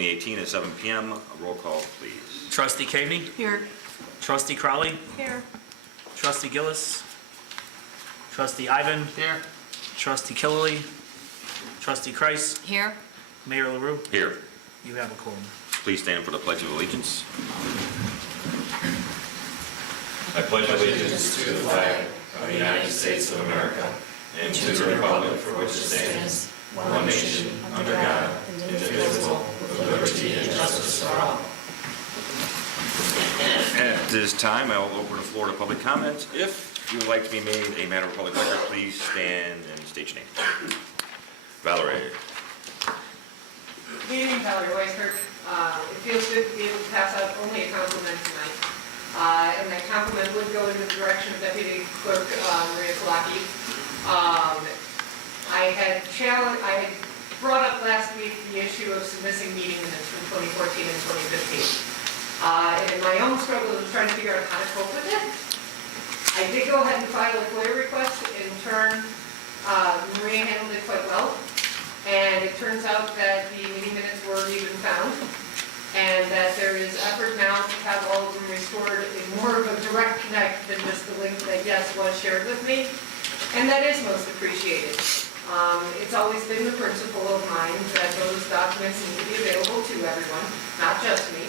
2018 at 7 p.m. Roll call, please. Trustee Caveney? Here. Trustee Crowley? Here. Trustee Gillis? Trustee Ivan? Here. Trustee Killily? Trustee Kreis? Here. Mayor LaRue? Here. You have a quorum. Please stand for the Pledge of Allegiance. I pledge allegiance to the flag of the United States of America and to the republic for which it stands, one nation, under God, indivisible, with liberty and justice for all. At this time, I will open the floor to public comment. If you would like to be made a matter of public record, please stand and state your name. Valerie. Good evening, Valerie Weiskirk. It feels good to be able to pass out only a compliment tonight. And that compliment would go in the direction of Deputy Clerk Maria Kalaki. I had brought up last week the issue of some missing meeting minutes from 2014 and 2015. And in my own struggle of trying to figure out how to cope with it, I did go ahead and file a FOIA request. In turn, Maria handled it quite well. And it turns out that the meeting minutes were even found, and that there is effort now to have all of them restored in more of a direct connect than just the link that, yes, was shared with me, and that is most appreciated. It's always been the principle of mine that those documents need to be available to everyone, not just me.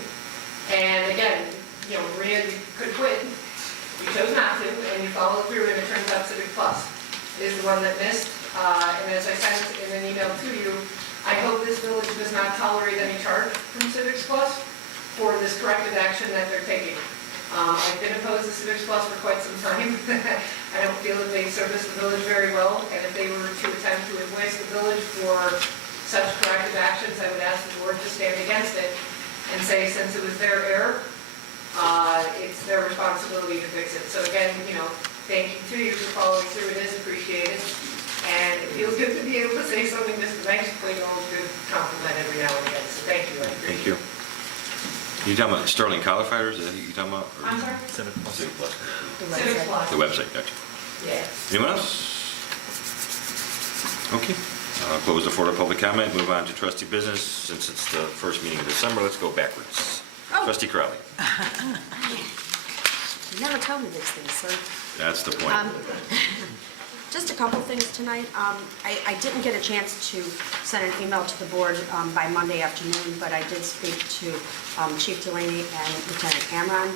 And again, you know, Maria, you could quit, you chose not to, and you followed through, and it turns out Civic Plus is the one that missed. And as I sent in an email to you, I hope this village does not tolerate any charge from Civics Plus for this corrective action that they're taking. I've been opposed to Civics Plus for quite some time. I don't feel that they service the village very well, and if they were to attempt to invoice the village for such corrective actions, I would ask the board to stand against it and say, since it was their error, it's their responsibility to fix it. So again, you know, thank you to you for following through. It is appreciated. And it feels good to be able to say something just nice, plain old good compliment every now and again. So thank you. Thank you. You talking about Sterling Qualifiers? Is that who you talking about? I'm sorry? Civic Plus. Civic Plus. Civic Plus. The website, gotcha. Yes. Anyone else? Okay. Close the floor to public comment. Move on to trustee business. Since it's the first meeting of December, let's go backwards. Oh. Trustee Crowley. You never tell me these things, sir. That's the point. Just a couple things tonight. I didn't get a chance to send an email to the board by Monday afternoon, but I did speak to Chief Delaney and Lieutenant Amron.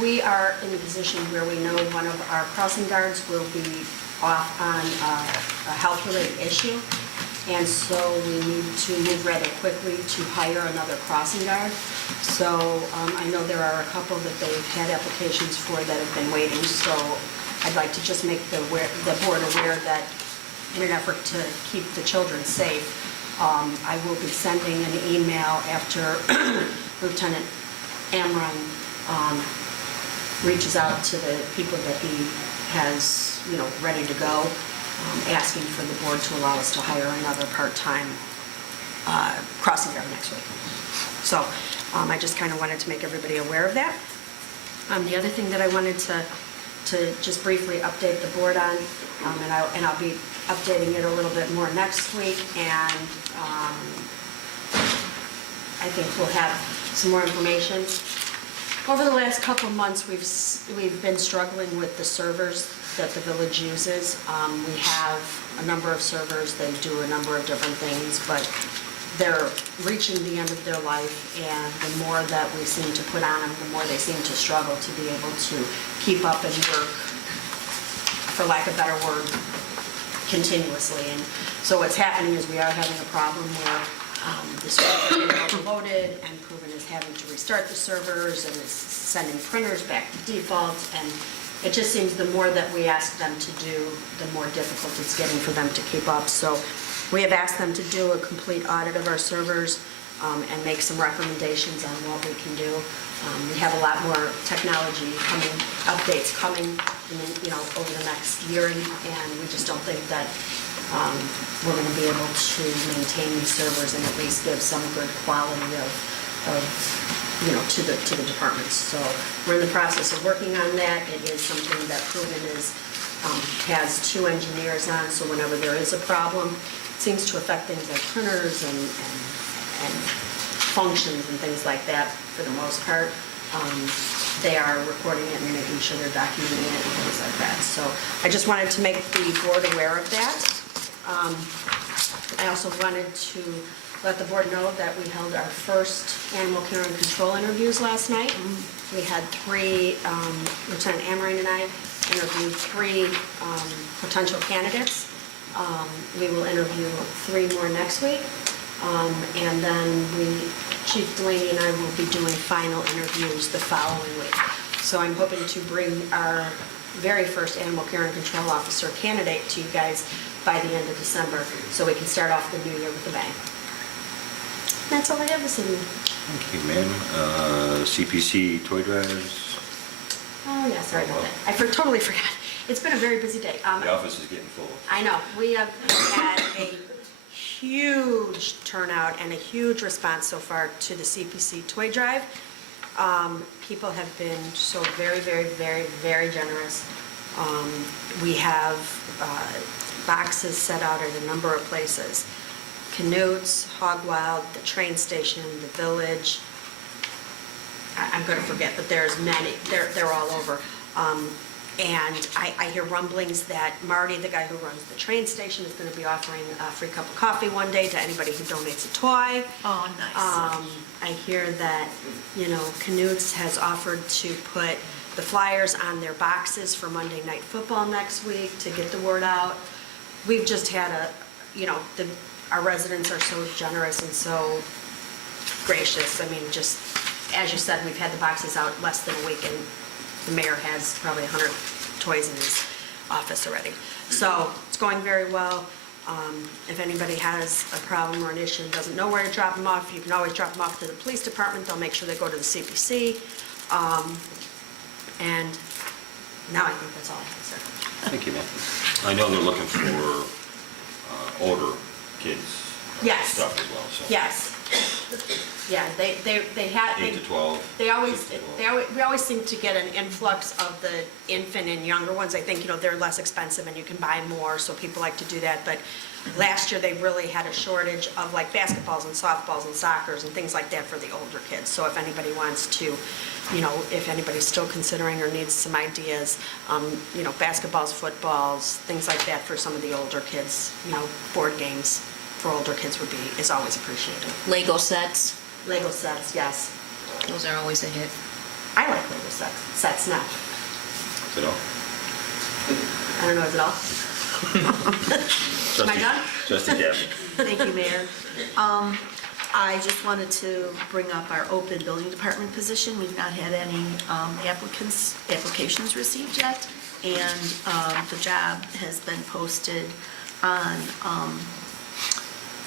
We are in a position where we know one of our crossing guards will be off on a health-related issue, and so we need to move rather quickly to hire another crossing guard. So I know there are a couple that they've had applications for that have been waiting, so I'd like to just make the board aware that in an effort to keep the children safe, I will be sending an email after Lieutenant Amron reaches out to the people that he has, you know, ready to go, asking for the board to allow us to hire another part-time crossing guard next week. So I just kind of wanted to make everybody aware of that. The other thing that I wanted to just briefly update the board on, and I'll be updating it a little bit more next week, and I think we'll have some more information. Over the last couple of months, we've been struggling with the servers that the village uses. We have a number of servers that do a number of different things, but they're reaching the end of their life, and the more that we seem to put on them, the more they seem to struggle to be able to keep up and work, for lack of a better word, continuously. And so what's happening is we are having a problem where the servers are getting overloaded, and Proven is having to restart the servers, and it's sending printers back to default, and it just seems the more that we ask them to do, the more difficult it's getting for them to keep up. So we have asked them to do a complete audit of our servers and make some recommendations on what we can do. We have a lot more technology updates coming, over the next year, and we just don't think that we're going to be able to maintain these servers and at least give some good quality to the departments. So we're in the process of working on that. It is something that Proven has 2 engineers on, so whenever there is a problem, it seems to affect things like printers and and functions and things like that for the most part. They are recording it and making sure they're documenting it and things like that. So I just wanted to make the board aware of that. I also wanted to let the board know that we held our first animal care and control interviews last night. We had three, Lieutenant Amrine and I interviewed three potential candidates. We will interview three more next week. And then Chief Delaney and I will be doing final interviews the following week. So I'm hoping to bring our very first animal care and control officer candidate to you guys by the end of December, so we can start off the new year with a bang. That's all I have this evening. Thank you, ma'am. CPC toy drives. Oh, yeah, sorry about that. I totally forgot. It's been a very busy day. The office is getting full. I know. We have had a huge turnout and a huge response so far to the CPC toy drive. People have been so very, very, very, very generous. We have boxes set out at a number of places. Canutes, Hog Wild, the train station, the village. I'm going to forget, but there's many. They're all over. And I hear rumblings that Marty, the guy who runs the train station, is going to be offering a free cup of coffee one day to anybody who donates a toy. Oh, nice. I hear that, Canutes has offered to put the flyers on their boxes for Monday Night Football next week to get the word out. We've just had our residents are so generous and so gracious. I mean, just, as you said, we've had the boxes out less than a week, and the mayor has probably 100 toys in his office already. So it's going very well. If anybody has a problem or an issue and doesn't know where to drop them off, you can always drop them off to the police department. They'll make sure they go to the CPC. And now I think that's all I have to say. Thank you, ma'am. I know they're looking for older kids Yes. stuff as well, so. Yes. Yeah, they had. 8 to 12. They always, 6 to 12. we always seem to get an influx of the infant and younger ones. I think, they're less expensive and you can buy more, so people like to do that. But last year, they really had a shortage of like basketballs and softballs and soccers and things like that for the older kids. So if anybody wants to, if anybody's still considering or needs some ideas, basketballs, footballs, things like that for some of the older kids, board games for older kids is always appreciated. Lego sets, Lego sets, yes. those are always a hit. I like Lego sets now. Is it all? I don't know, is it all? Am I done? Trustee Dabney. Thank you, Mayor. I just wanted to bring up our open building department position. We've not had any applications received yet, and the job has been posted on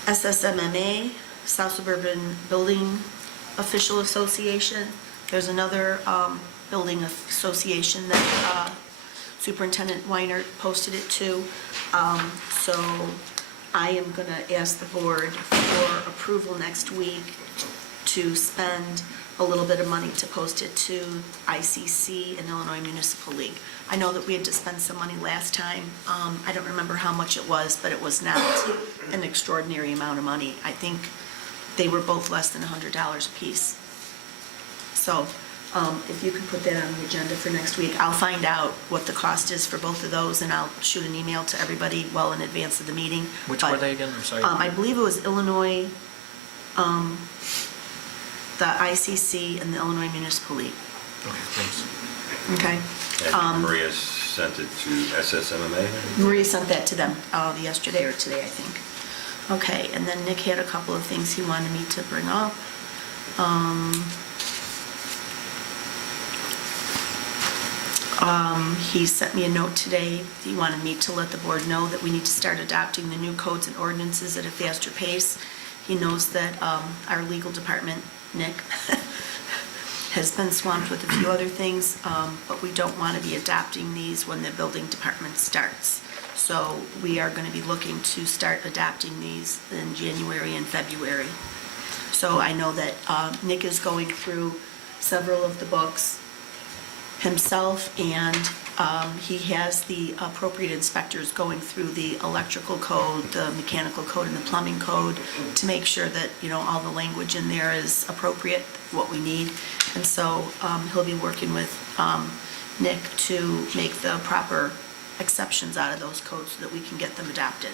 SSMMA, South Suburban Building Official Association. There's another building association that Superintendent Weiner posted it to. So I am going to ask the board for approval next week to spend a little bit of money to post it to ICC and Illinois Municipal League. I know that we had to spend some money last time. I don't remember how much it was, but it was not an extraordinary amount of money. I think they were both less than $100 a piece. So if you could put that on the agenda for next week, I'll find out what the cost is for both of those, and I'll shoot an email to everybody well in advance of the meeting. Which But, were they again? I'm sorry. I believe it was Illinois, the ICC and the Illinois Municipal League. Okay, thanks. Okay? And Maria sent it to SSMMA? Maria sent that to them yesterday or today, I think. Okay, and then Nick had a couple of things he wanted me to bring up. He sent me a note today. He wanted me to let the board know that we need to start adopting the new codes and ordinances at a faster pace. He knows that our legal department, Nick, has been swamped with a few other things, but we don't want to be adopting these when the building department starts. So we are going to be looking to start adopting these in January and February. So I know that Nick is going through several of the books himself, and He has the appropriate inspectors going through the electrical code, the mechanical code, and the plumbing code to make sure that, all the language in there is appropriate, what we need. And so he'll be working with Nick to make the proper exceptions out of those codes so that we can get them adopted.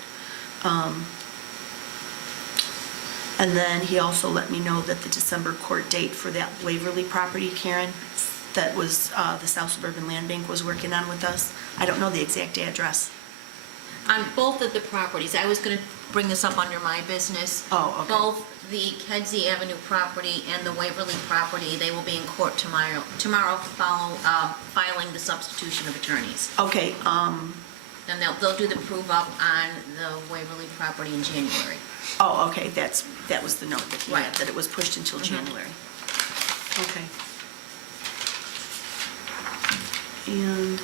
And then he also let me know that the December court date for that Waverly property, Karen, that was the South Suburban Land Bank was working on with us. I don't know the exact address. On both of the properties, I was going to bring this up under my business. Oh, okay. Both the Kedzie Avenue property and the Waverly property, they will be in court tomorrow, filing the substitution of attorneys. Okay, And they'll do the prove-up on the Waverly property in January. oh, okay, that was the note that he had, Right. that it was pushed until January. Okay. And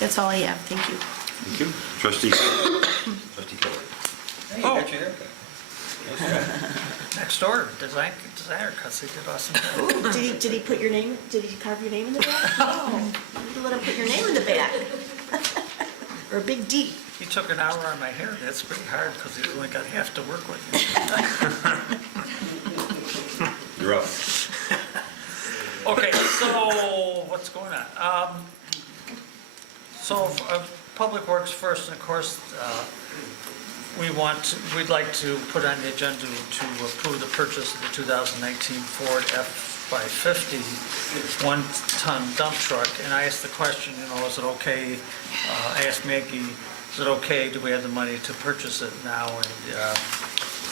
that's all I have, thank you. Thank you. Trustee Kelly. Hey, you got your haircut. Next door, designer cuts, they did awesome. Ooh, did he put your name, did he carve your name in the back? No, you need to let him put your name in the back. Or a big D. He took an hour on my hair, that's pretty hard, because he's only got half to work with. You're up. Okay, so, what's going on? Public Works first, and of course, we'd like to put on the agenda to approve the purchase of the 2019 Ford F-550 one-ton dump truck, and I asked the question, is it okay, I asked Maggie, is it okay, do we have the money to purchase it now? And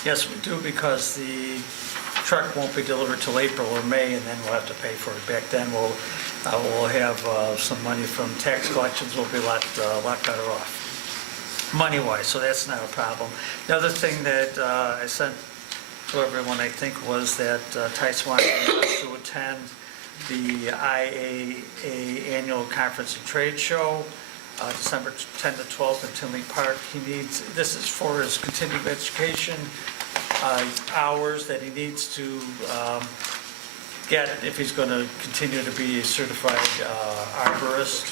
yes, we do, because the truck won't be delivered till April or May, and then we'll have to pay for it. Back then, we'll have some money from tax collections, we'll be a lot better off, money-wise, so that's not a problem. The other thing that I sent to everyone, I think, was that Tice wanted us to attend the IAA Annual Conference and Trade Show, December 10 to 12 in Tinley Park. This is for his continuing education hours that he needs to get if he's going to continue to be a certified arborist.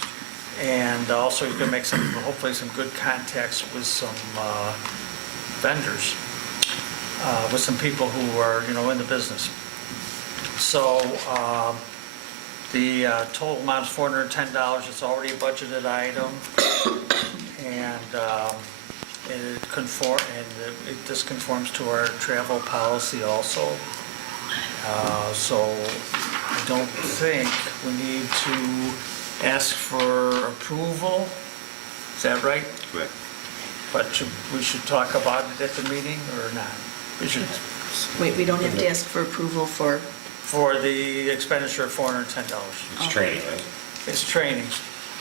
And also he's going to make hopefully some good contacts with some vendors, with some people who are, in the business. So the total amount is $410. It's already a budgeted item. And this conforms to our travel policy also. So I don't think we need to ask for approval. Is that right? Correct. But we should talk about it at the meeting or not? We should, Wait, we don't have to ask for approval for, for the expenditure of $410. It's training, right? It's training.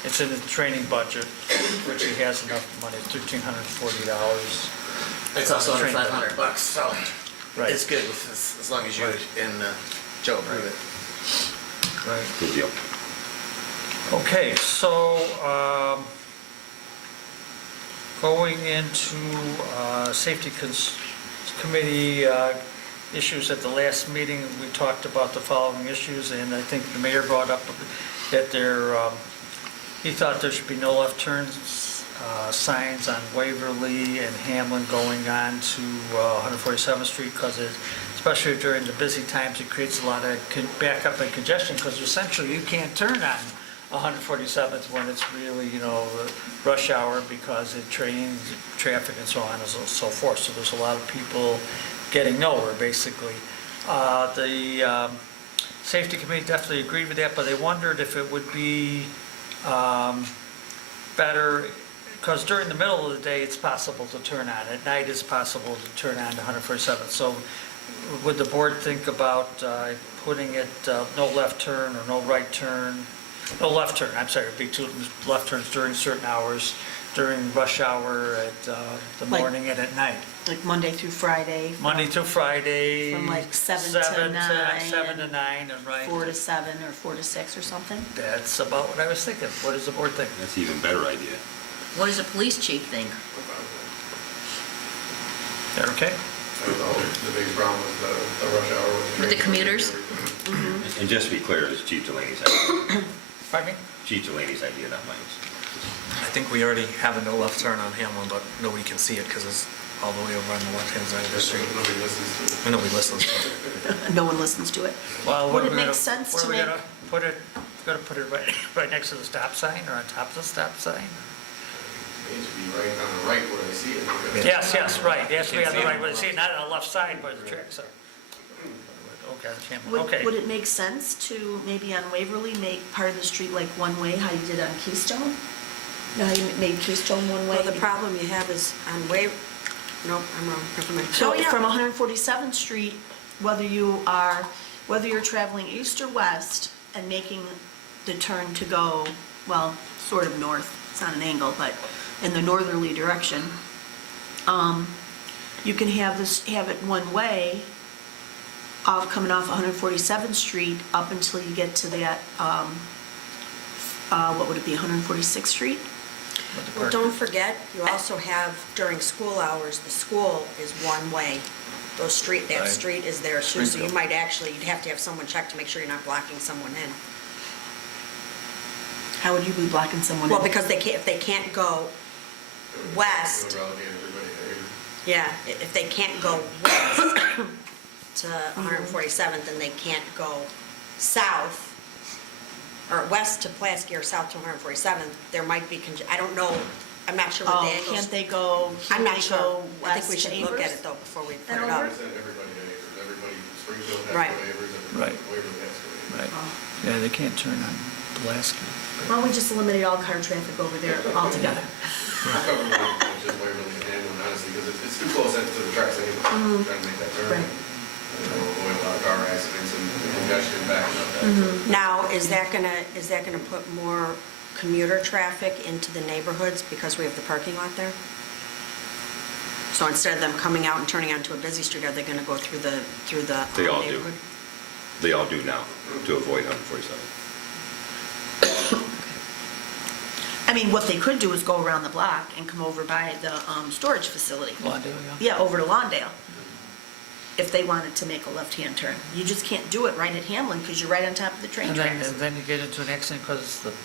It's in the training budget, which he has enough money, $1,340. It's also under Training. $500, so Right. it's good as long as you Right. and Joe approve it. Right. Good deal. Okay, so going into Safety Committee issues at the last meeting, we talked about the following issues, and I think the mayor brought up that he thought there should be no left turns signs on Waverly and Hamlin going on to 147th Street, because especially during the busy times, it creates a lot of backup and congestion, because essentially you can't turn on 147th when it's really, rush hour, because it trains traffic and so on and so forth. So there's a lot of people getting nowhere, basically. The Safety Committee definitely agreed with that, but they wondered if it would be better, because during the middle of the day, it's possible to turn on. At night, it's possible to turn on to 147th. So would the board think about putting it no left turn or no right turn? No left turn, I'm sorry, it'd be two left turns during certain hours, during rush hour at the Like- morning and at night. like Monday through Friday. Monday through Friday. From like 7 to 9. 7 to 9, and right. 4 to 7 or 4 to 6 or something. That's about what I was thinking. What does the board think? That's an even better idea. What does the police chief think? That okay? I don't know, the biggest problem was the rush hour. With the commuters? And just to be clear, as Chief Delaney said, Pardon me? Chief Delaney's idea, not mine. I think we already have a no left turn on Hamlin, but nobody can see it because it's all the way over on the left-hand side of the street. Nobody listens to it. And nobody listens to it. No one listens to it. Well, Would what are it we make gonna- sense what to are we make- gonna put it, gonna put it right next to the stop sign or on top of the stop sign? It needs to be right on the right where I see it. because- Yes, right, it has to be on the right, but see, not on the left side where the tracks are. Okay, Hamlin, okay. Would it make sense to maybe on Waverly make part of the street like one-way, how you did on Keystone? You know how you made Keystone one-way? Well, the problem you have is on nope, I'm wrong, never mind. So Oh, yeah. from 147th Street, whether you're traveling east or west and making the turn to go, well, sort of north, it's not an angle, but in the northerly direction, you can have it one way, coming off 147th Street up until you get to that, what would it be, 146th Street? Well, don't forget, you also have during school hours, the school is one way. That street is there too, so you might actually, you'd have to have someone check to make sure you're not blocking someone in. How would you be blocking someone in? Well, because if they can't go west, Go around and everybody there. yeah, if they can't go west to 147th, then they can't go south, or west to Pulaski or south to 147th, there might be, I don't know, I'm not sure what the angles. Can't they go, I'm can't not they sure. go I think we west to should look at Avers? it though before we put And it up. over? Send everybody to Avers. Everybody, Springfield has Right. to go to Avers, Right. everybody, Waverly has to go to Avers. Right, yeah, they can't turn on Pulaski. Why don't we just eliminate all car traffic over there altogether? I'm covering just Waverly and Hamlin, honestly, because it's too close to the tracks anyway, trying to make that turn. Right. And it'll avoid a lot of car accidents and congestion backing up that. Now, is that gonna put more commuter traffic into the neighborhoods because we have the parking lot there? So instead of them coming out and turning onto a busy street, are they gonna go through the They all do. neighborhood? They all do now, to avoid 147. I mean, what they could do is go around the block and come over by the storage facility. Lawndale, yeah. Yeah, over to Lawndale, if they wanted to make a left-hand turn. You just can't do it right at Hamlin because you're right on top of the train And tracks. then you get into an accident because never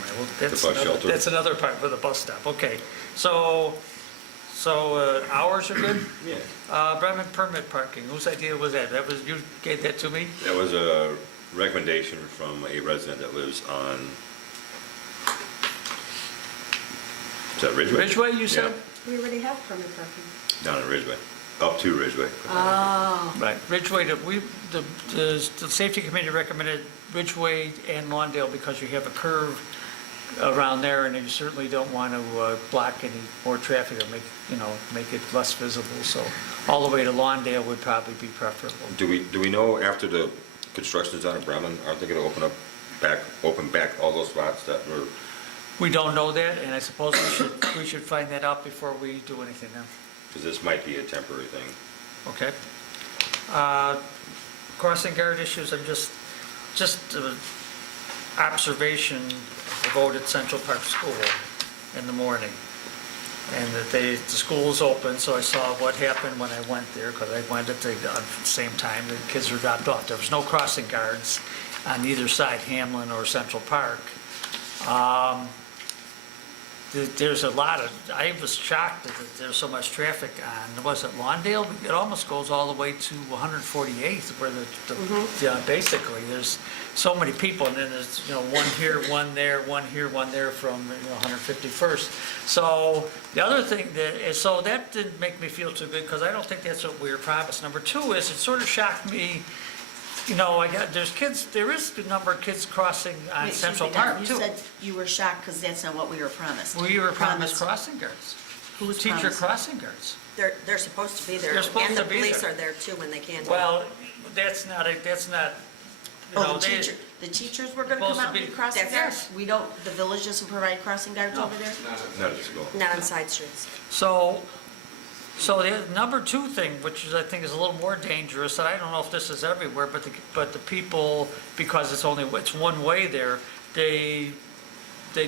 mind, well, that's bus another, shelter. that's another part for the bus stop, okay. So hours are good? Yeah. Bremen permit parking, whose idea was that? That was, you gave that to me? That was a recommendation from a resident that lives on, is that Ridgeway? Ridgeway, you said? We already have permit parking. Yeah, down in Ridgeway, up to Ridgeway. Oh. Right, Ridgeway, the safety committee recommended Ridgeway and Lawndale because you have a curve around there and you certainly don't want to block any more traffic or make it less visible. So all the way to Lawndale would probably be preferable. Do we know after the construction's done in Bremen, aren't they gonna open back all those spots that were, We don't know that, and I suppose we should find that out before we do anything then. because this might be a temporary thing. Okay. Crossing guard issues, I'm just observation, the vote at Central Park School in the morning. And that the school is open, so I saw what happened when I went there, because I went at the same time, the kids were dropped off. There was no crossing guards on either side, Hamlin or Central Park. There's a lot of, I was shocked that there's so much traffic on, was it Lawndale? It almost goes all the way to 148th, where basically, there's so many people, and then there's, one here, one there, one here, one there from, 151st. So, the other thing so that didn't make me feel too good, because I don't think that's what we were promised. Number two is, it sort of shocked me, there is a number of kids crossing on Wait, Central excuse me, Don, Park, too. You said you were shocked because that's not what we were promised. We were promised crossing guards. Who was Teacher promised? crossing guards. They're supposed to be there. They're supposed to be And the police there. are there too when they can. Well, that's not, Oh, the teachers were gonna come Supposed to out and be- be crossing That's- guards? The village doesn't provide crossing guards over there? Not at school. Not on side streets. So the number two thing, which is, I think is a little more dangerous, and I don't know if this is everywhere, but the people, because it's one way there, they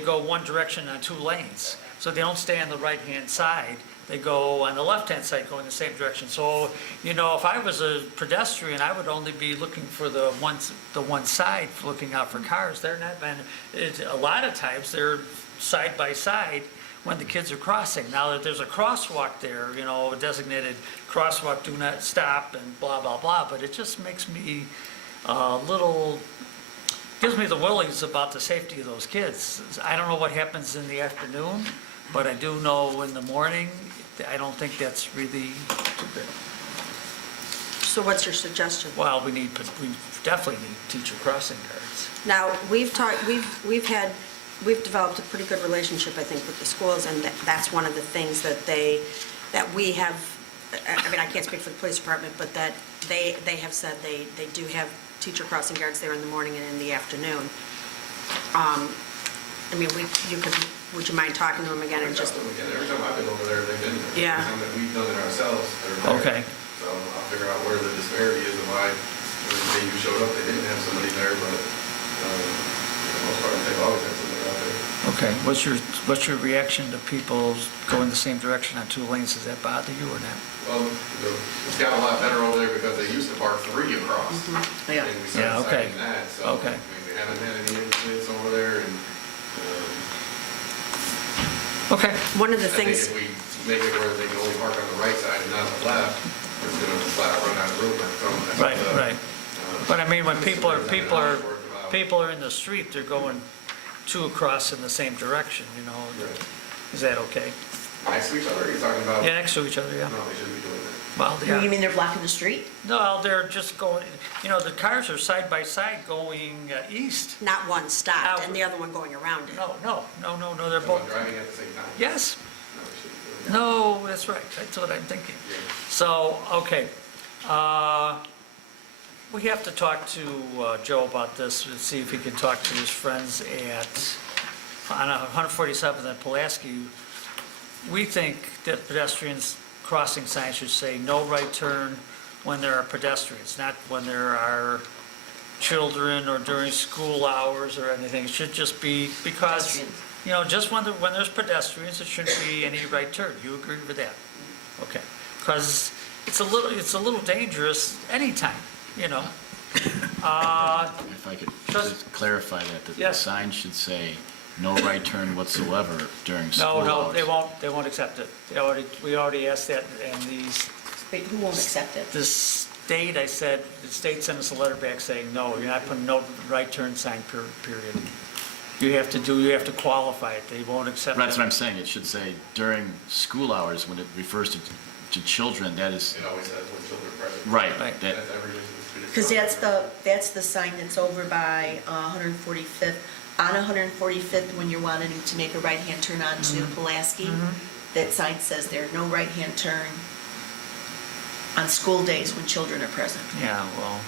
go one direction on two lanes. So they don't stay on the right-hand side, They go on the left-hand side, going the same direction. So, you know, if I was a pedestrian, I would only be looking for the one side, looking out for cars. They're not, a lot of times, they're side by side when the kids are crossing. Now that there's a crosswalk there, you know, a designated crosswalk, do not stop and blah, blah, blah, but it just makes me a little, gives me the willies about the safety of those kids. I don't know what happens in the afternoon, but I do know in the morning, I don't think that's really too good. So what's your suggestion? Well, we definitely need teacher crossing guards. Now, we've developed a pretty good relationship, I think, with the schools, and that's one of the things that we have, I mean, I can't speak for the police department, but that they have said they do have teacher crossing guards there in the morning and in the afternoon. I mean, would you mind talking to them again and just? Every time I've been over there, they've been there. Yeah. Every time that we've done it ourselves, they're there. Okay. So I'll figure out where the disparity is and why, when the day you showed up, they didn't have somebody there, but, for the most part, they've always had somebody out there. Okay, what's your reaction to people going the same direction on 2 lanes? Does that bother you or not? Well, it's gotten a lot better over there because they used to park 3 across. Yeah. And we Yeah, started okay. citing that, so Okay. we haven't had any incidents over there, and, Okay. One of the I think things, if we make it where they can only park on the right side and not the left, it's gonna flat run out of room. Right. But I mean, when people are in the street, they're going 2 across in the same direction, you know? Is that okay? Next to each other, you're talking about? Yeah, next to each other, yeah. No, they shouldn't be doing that. Well, You yeah. mean they're blocking the street? No, they're just going, you know, the cars are side by side going east. not one stopped and the other one going around it. No, they're Someone both, driving at the same time? yes. No, they shouldn't be doing that. No, that's right, that's what I'm thinking. So, okay, we have to talk to Joe about this, and see if he can talk to his friends on 147th and Pulaski. We think that pedestrians crossing signs should say no right turn when there are pedestrians, not when there are children or during school hours or anything. It should just be because, Pedestrians. you know, just when there's pedestrians, it shouldn't be any right turn. You agree with that? Okay. Because it's a little dangerous anytime, you know. If I could just clarify that, the Yes. sign should say, no right turn whatsoever during school hours. No, they won't accept it. We already asked that, and Wait, who won't accept it? the state, I said, the state sent us a letter back saying, no, you're not putting no right turn sign, period. You have to qualify it. They won't accept it. That's what I'm saying, it should say during school hours, when it refers to children, that is, It always says when children are present. right. Right. that- That's every reason. Because that's the sign that's over by 145th, on 145th, when you're wanting to make a right-hand turn onto Pulaski. That sign says there, no right-hand turn on school days when children are present. Yeah, well,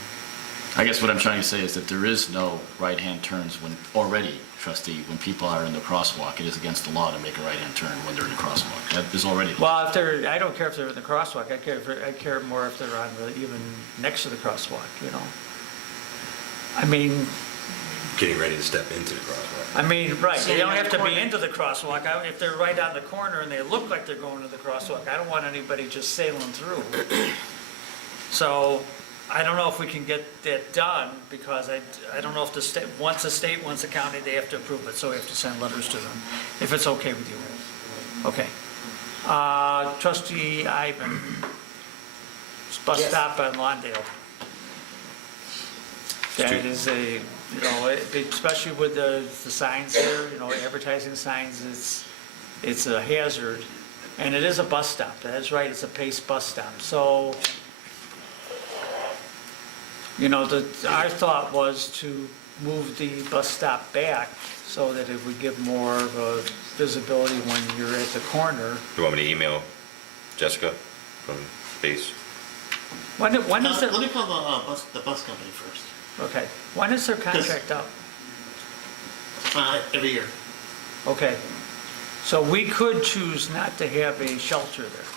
I guess what I'm trying to say is that there is no right-hand turns when, already, trustee, when people are in the crosswalk, it is against the law to make a right-hand turn when they're in the crosswalk. That is already. well, I don't care if they're in the crosswalk. I care more if they're even next to the crosswalk, you know? I mean, Getting ready to step into the crosswalk. right, they don't Standing on have the to be corner. into the crosswalk. If they're right on the corner and they look like they're going to the crosswalk, I don't want anybody just sailing through. So, I don't know if we can get that done, because I don't know if once a state, once a county, they have to approve it, so we have to send letters to them, if it's okay with you. Okay. Trustee Ivan, bus Yes. stop on Lawndale. That is especially with the signs there, advertising signs, it's a hazard. And it is a bus stop, that's right, it's a Pace bus stop. So, our thought was to move the bus stop back so that it would give more of a visibility when you're at the corner. You want me to email Jessica from Base? When is Let it, me call the bus company first. okay, when is their contract up? Every year. Okay, so we could choose not to have a shelter there.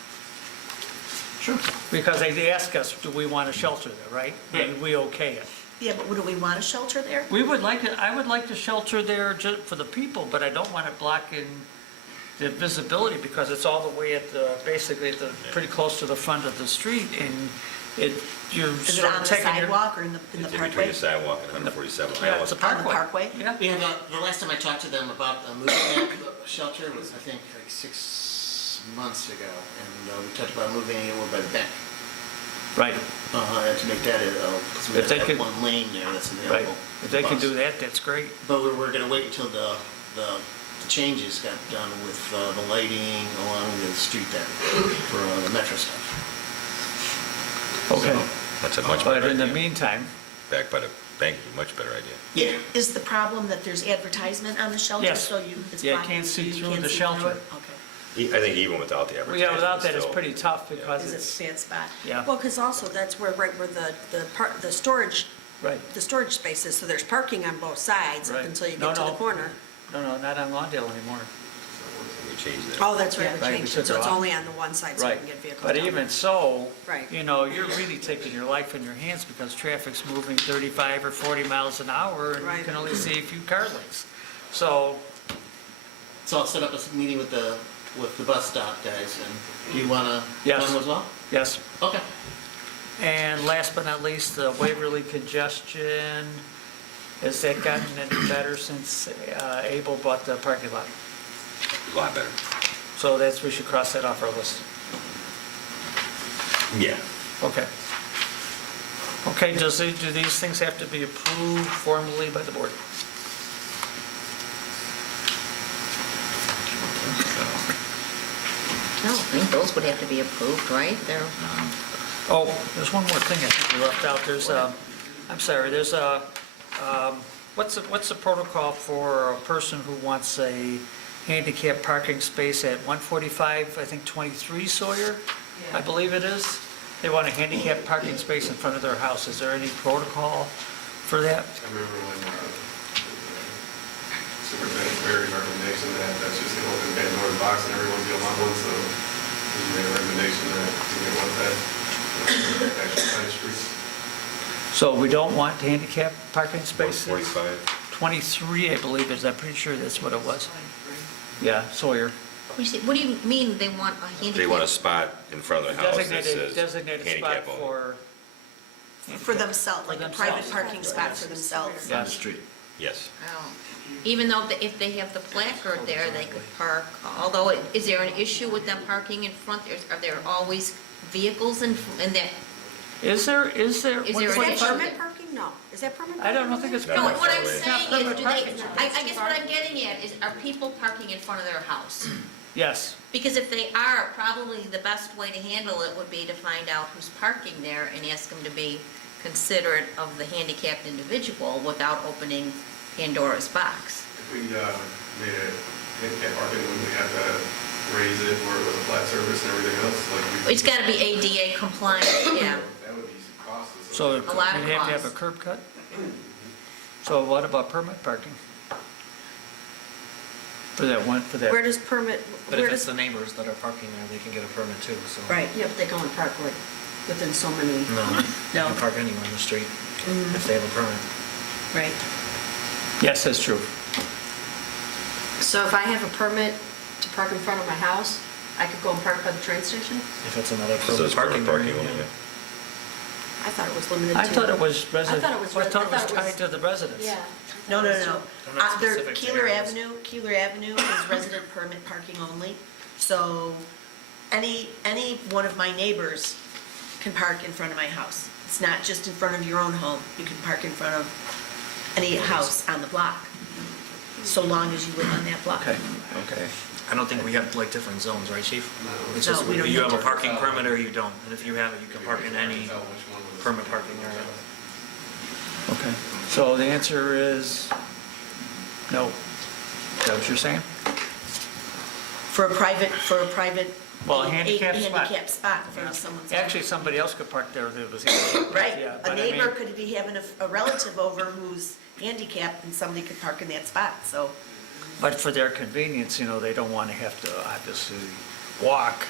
Sure. Because they ask us, do we want a shelter there, right? And we okay it. Yeah, but wouldn't we want a shelter there? We would like it, I would like the shelter there just for the people, but I don't want it blocking the visibility, because it's all the way at the, basically at the, pretty close to the front of the street, and you're Is it sort on of the taking your... sidewalk or in the It's in between parkway? the sidewalk and 147. Yeah, it's a On parkway. the parkway? Yeah. We have the last time I talked to them about moving that shelter was, I think, like 6 months ago. And we talked about moving it over by the bank. Right, To make that, because we If they have could- that one lane there that's right. available. If they can Bus. do that, that's great. But we're gonna wait until the changes got done with the lighting along the street there for the metro stuff. Okay. That's a much But better in the idea. meantime, Back by the bank would be a much better idea. Yeah. Is the problem that there's advertisement on the shelter? Yes. So it's Yeah, you blocking can't see you through can't the see shelter. it? Okay. I think even without the well, advertising. yeah, without that, it's still- pretty tough, because Is it a it's, bad spot? yeah, Well, because also that's where, right where the storage right. space is, so there's parking on both sides up Right. until you No, get to the no. corner. No, not on Lawndale anymore. We changed that. Oh, that's right, Yeah. we Right, we changed took it, so it it's off. only on the one side, so you Right. can get vehicles But down even there. so, Right. you know, you're really taking your life in your hands, because traffic's moving 35 or 40 miles an hour, and you Right. can only see a few car lengths. So, So I'll set up a meeting with the bus stop guys, and do you wanna Yes. come as well? yes. Okay. And last but not least, the Waverly congestion, has that gotten any better since Abel bought the parking lot? A lot better. So we should cross that off our list. Yeah. Okay. Okay, do these things have to be approved formally by the board? I don't think those would have to be approved, right? They're, Oh, there's one more thing I think we left out. There's I'm sorry, there's what's the protocol for a person who wants a handicap parking space at 145, I think 23 Sawyer, I believe it is? They want a handicap parking space in front of their house. Is there any protocol for that? I remember when Superintendent Barry's recommendation that's just an open Pandora's box and everyone's gonna want one, so he made a recommendation that we didn't want that actual side streets. So we don't want handicap parking spaces? 145. 23, I believe, is, I'm pretty sure that's what it was. Yeah, Sawyer. what do you mean they want a handicap? They want a spot in front of the house that says Designated spot handicap only. For themselves, like a private themselves. parking spot for themselves? On the street. Yes. Oh. Even though if they have the placard there, they could park, although, is there an issue with them parking in front? Are there always vehicles in that? Is there? Is there an Is that issue? permit parking? No. Is that permit parking? I don't think it's. No, No, that's what I'm not right. saying Not is, permit parking. I guess what I'm getting at is, are people parking in front of their house? Yes, Because if they are, probably the best way to handle it would be to find out who's parking there and ask them to be considerate of the handicapped individual without opening Pandora's box. If we made a handicap parking, wouldn't we have to raise it where it was a flat surface and everything else? Like we. It's gotta be ADA compliant, yeah. That would be some cost. so A lot of you'd have to have a costs. curb cut? So what about permit parking? For that one, for that, Where does permit, But where if it's does, the neighbors that are parking there, they can get a permit too, so. right, yeah, but they go and park like within so many, No, they No. can park anywhere on the street if they have a permit. Right. yes, that's true. so if I have a permit to park in front of my house, I could go and park by the train station? If it's another So permit it's parking permit area. parking only, yeah. yeah. I thought it was limited to. I thought it was I thought it was tied to the residents. Yeah. No. They're not There- specific to Keeler areas. Keeler Avenue is resident permit parking only. So any one of my neighbors can park in front of my house. It's not just in front of your own home. You can park in front of any house on the block, so long as you live on that block. Okay. I don't think we have like different zones, right, chief? It's No, just, we don't you have a need to. parking permit or you don't, and if you have it, you can park in any permit parking area. Okay, so the answer is no. Is that what you're saying? For a private, Well, a handicap spot. handicap spot in front of someone's house. Actually, somebody else could park there that was. Right, Yeah, a but I mean- neighbor could be having a relative over who's handicapped and somebody could park in that spot, so. But for their convenience, they don't want to have to obviously walk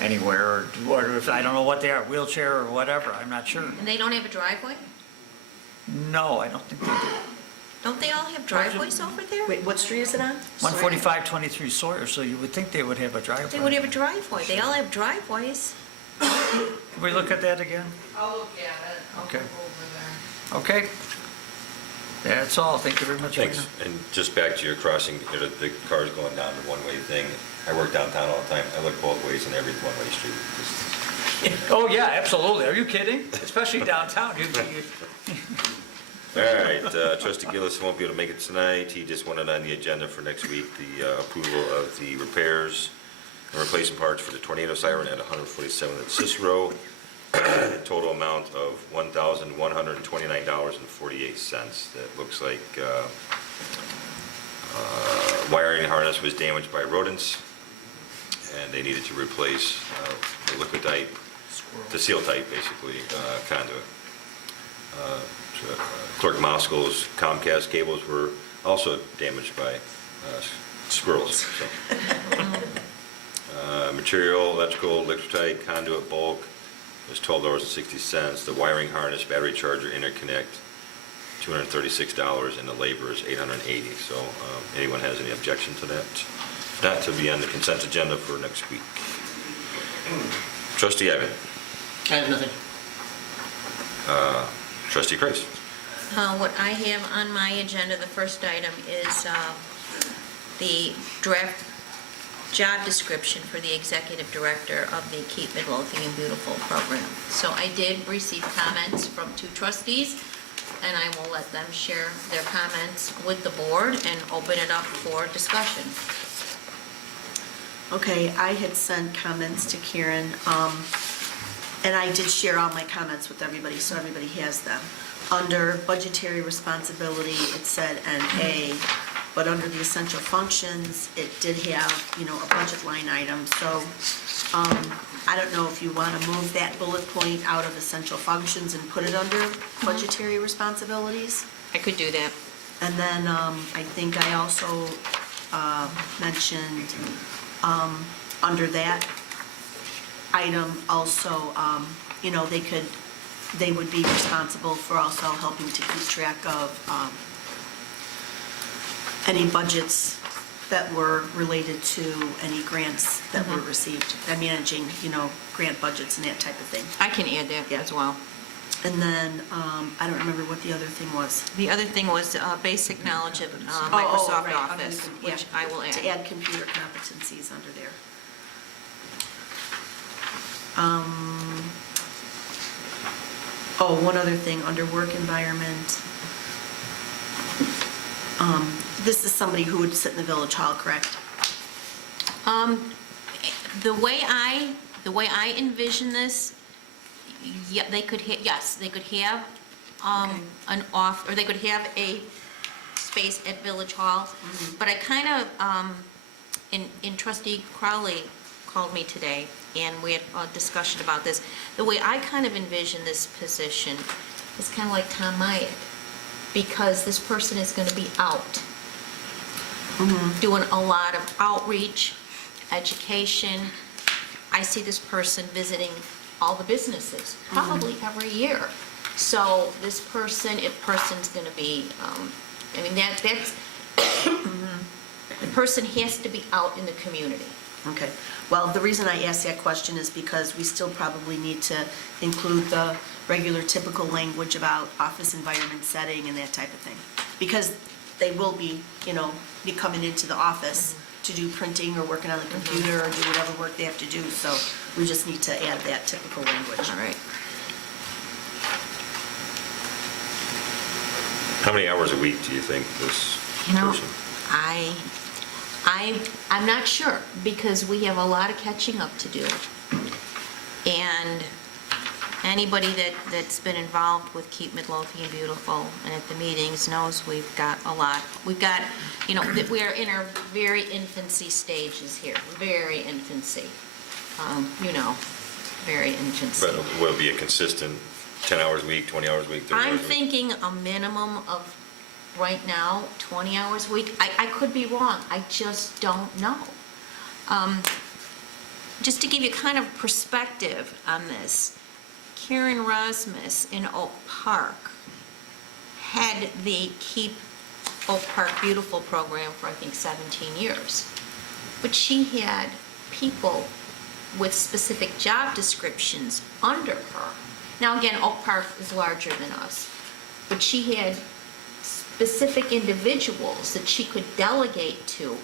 anywhere, or if, I don't know what they are, wheelchair or whatever, I'm not sure. And they don't have a driveway? No, I don't think they do. Don't they all have driveways over there? Wait, what street is it on? 14523 Sawyer, so you would think they would have a driveway. They would have a driveway. They all have driveways. Can we look at that again? I'll look at it. I'll Okay. go over there. Okay. That's all. Thank you very much. Thanks. Rena. And just back to your crossing, the cars going down the one-way thing. I work downtown all the time. I look both ways in every one-way street. Oh, yeah, absolutely. Are you kidding? Especially downtown. All right, trustee Gillis won't be able to make it tonight. He just wanted on the agenda for next week, the approval of the repairs and replacement parts for the tornado siren at 147th and Cicero. Total amount of $1,129.48. That looks like wiring harness was damaged by rodents, and they needed to replace the liquid type, the seal type, basically, conduit. Clerk Moskow's Comcast cables were also damaged by squirrels. So. Material, electrical, liquid type, conduit, bulk was $12.60. The wiring harness, battery charger, interconnect, $236, and the labor is $880. So anyone has any objection to that? Not to be on the consent agenda for next week. Trustee Ivan. I have nothing. Trustee Kreis. What I have on my agenda, the first item is the draft job description for the executive director of the Keep Midlothian Beautiful program. So I did receive comments from 2 trustees, and I will let them share their comments with the board and open it up for discussion. Okay, I had sent comments to Karen, and I did share all my comments with everybody, so everybody has them. Under budgetary responsibility, it said NA, but under the essential functions, it did have, a budget line item. So I don't know if you want to move that bullet point out of essential functions and put it under budgetary responsibilities. I could do that. And then I think I also mentioned under that item also, they would be responsible for also helping to keep track of any budgets that were related to any grants that were received, and managing, grant budgets and that type of thing. I can add that as well. And then, I don't remember what the other thing was. The other thing was basic knowledge of Microsoft right, under Office, the- which I will To add. add computer competencies under there. One other thing, under work environment. This is somebody who would sit in the village hall, correct? The way I envision this, yeah, they could have they could have a space at Village Hall, but I kind of, in Trustee Crowley called me today, and we had a discussion about this. The way I kind of envision this position is kind of like Tom Myatt, because this person is going to be out, doing a lot of outreach, education. I see this person visiting all the businesses, probably every year. So this person's going to be, that's, the person has to be out in the community. Okay. Well, the reason I asked that question is because we still probably need to include the regular typical language about office environment setting and that type of thing. Because they will be, be coming into the office to do printing or working on the computer or do whatever work they have to do. So we just need to add that typical language. All right. How many hours a week do you think this person? I'm not sure, because we have a lot of catching up to do. And anybody that's been involved with Keep Midlothian Beautiful and at the meetings knows we've got a lot. We've got, we are in our very infancy stages here, very infancy. Very infancy. But will it be a consistent 10 hours a week, 20 hours a week, 30 hours a I'm week? thinking a minimum of, right now, 20 hours a week. I could be wrong, I just don't know. Just to give you kind of perspective on this, Karen Rasmus in Oak Park had the Keep Oak Park Beautiful program for, I think, 17 years. But she had people with specific job descriptions under her. Now, again, Oak Park is larger than us, but she had specific individuals that she could delegate to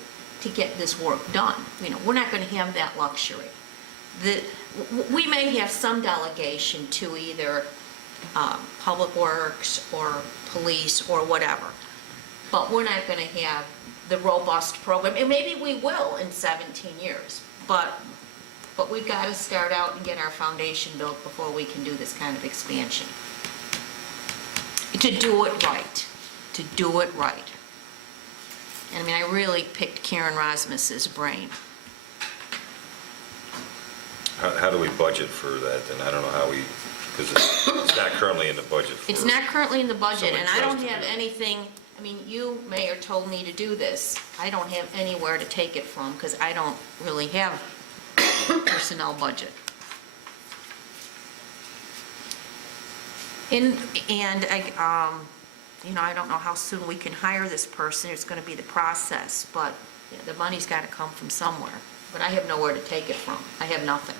get this work done. You know, we're not going to have that luxury. We may have some delegation to either Public Works or police or whatever, but we're not going to have the robust program, and maybe we will in 17 years, but we've got to start out and get our foundation built before we can do this kind of expansion. To do it right, to do it right. And I mean, I really picked Karen Rasmus's brain. How do we budget for that? And I don't know how we, because it's not currently in the budget for. It's not currently in the budget, someone and I don't tries to have do it. anything, I mean, you, Mayor, told me to do this. I don't have anywhere to take it from, because I don't really have a personnel budget. And I, you know, I don't know how soon we can hire this person. It's going to be the process, but yeah, the money's got to come from somewhere. But I have nowhere to take it from. I have nothing.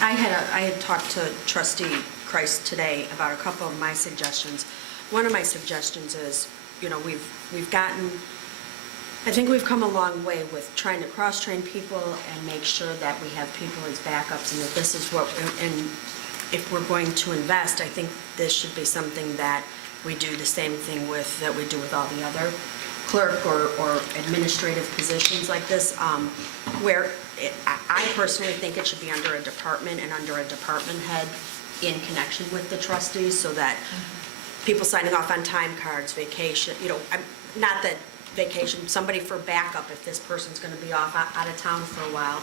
I had talked to Trustee Christ today about a couple of my suggestions. One of my suggestions is, you know, we've gotten, I think we've come a long way with trying to cross-train people and make sure that we have people as backups, and that this is what, and if we're going to invest, I think this should be something that we do the same thing with, that we do with all the other clerk or administrative positions like this, where I personally think it should be under a department and under a department head in connection with the trustees, so that people signing off on time cards, vacation, you know, not that vacation, somebody for backup if this person's going to be off out of town for a while,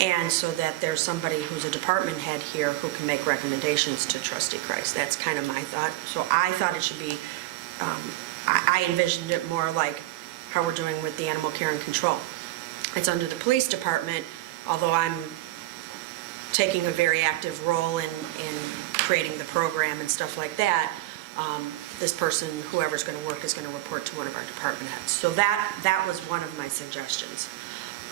and so that there's somebody who's a department head here who can make recommendations to Trustee Christ. That's kind of my thought. So I thought it should be, I envisioned it more like how we're doing with the animal care and control. It's under the police department, although I'm taking a very active role in creating the program and stuff like that. This person, whoever's going to work, is going to report to one of our department heads. So that was one of my suggestions.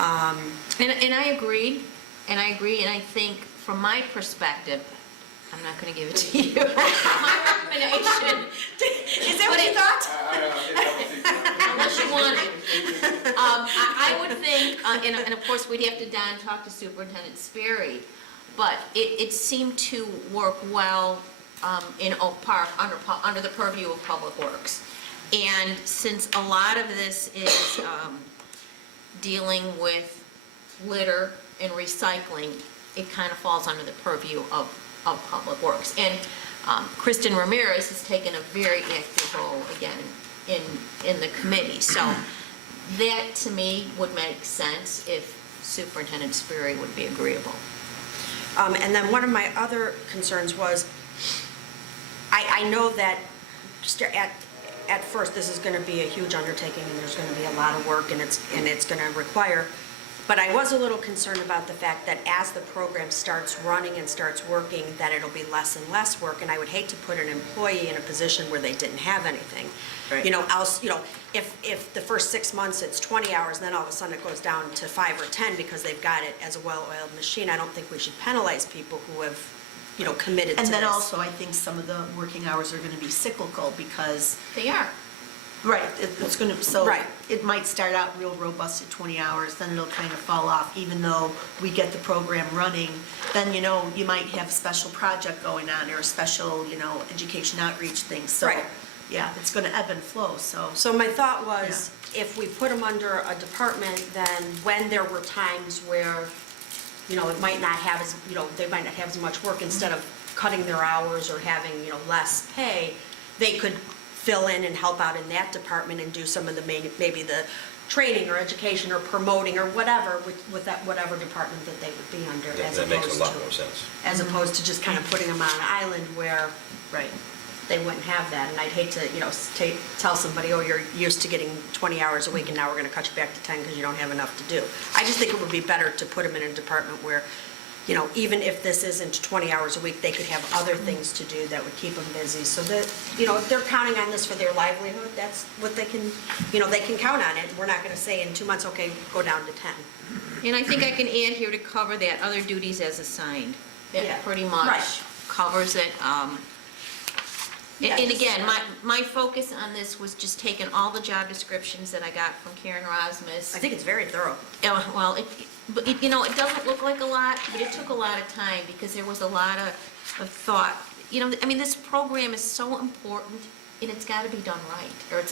And I agreed, and I think from my perspective, I'm not going to give it to you. My recommendation. Is that what you thought? Unless you want it. I would think, and of course, we'd have to down talk to Superintendent Sperry, but it seemed to work well in Oak Park under the purview of Public Works. And since a lot of this is dealing with litter and recycling, it kind of falls under the purview of Public Works. And Kristen Ramirez has taken a very active role, again, in the committee. So that, to me, would make sense if Superintendent Sperry would be agreeable. And then one of my other concerns was, I know that just at first this is going to be a huge undertaking, and there's going to be a lot of work, and it's going to require, but I was a little concerned about the fact that as the program starts running and starts working, that it'll be less and less work, and I would hate to put an employee in a position where they didn't have anything. Right. You know, else, you know, if the first 6 months it's 20 hours, and then all of a sudden it goes down to 5 or 10 because they've got it as a well-oiled machine, I don't think we should penalize people who have, you know, committed to And this. then also, I think some of the working hours are going to be cyclical because, They are. right, it's going to, so Right. it might start out real robust at 20 hours, then it'll kind of fall off, even though we get the program running. Then, you know, you might have a special project going on or a special, you know, education outreach thing. So, Right. yeah, it's going to ebb and flow, so. So my thought was, if we put them under a department, then when there were times where, you know, it might not have as, you know, they might not have as much work, instead of cutting their hours or having, you know, less pay, they could fill in and help out in that department and do some of the maybe the training or education or promoting or whatever with that, whatever department that they would be under, as That makes a opposed lot to, more sense. as opposed to just kind of putting them on an island where Right. they wouldn't have that. And I'd hate to, you know, tell somebody, oh, you're used to getting 20 hours a week and now we're going to cut you back to 10 because you don't have enough to do. I just think it would be better to put them in a department where even if this isn't 20 hours a week, they could have other things to do that would keep them busy. So that, if they're counting on this for their livelihood, that's what they can, they can count on it. We're not going to say in 2 months, okay, go down to 10. And I think I can add here to cover that, other duties as assigned. Yeah. That pretty Right. much covers it. Yeah, And just- again, my focus on this was just taking all the job descriptions that I got from Karen Rosmus. I think it's very thorough. Yeah, well, it doesn't look like a lot, but it took a lot of time because there was a lot of thought. This program is so important and it's got to be done right,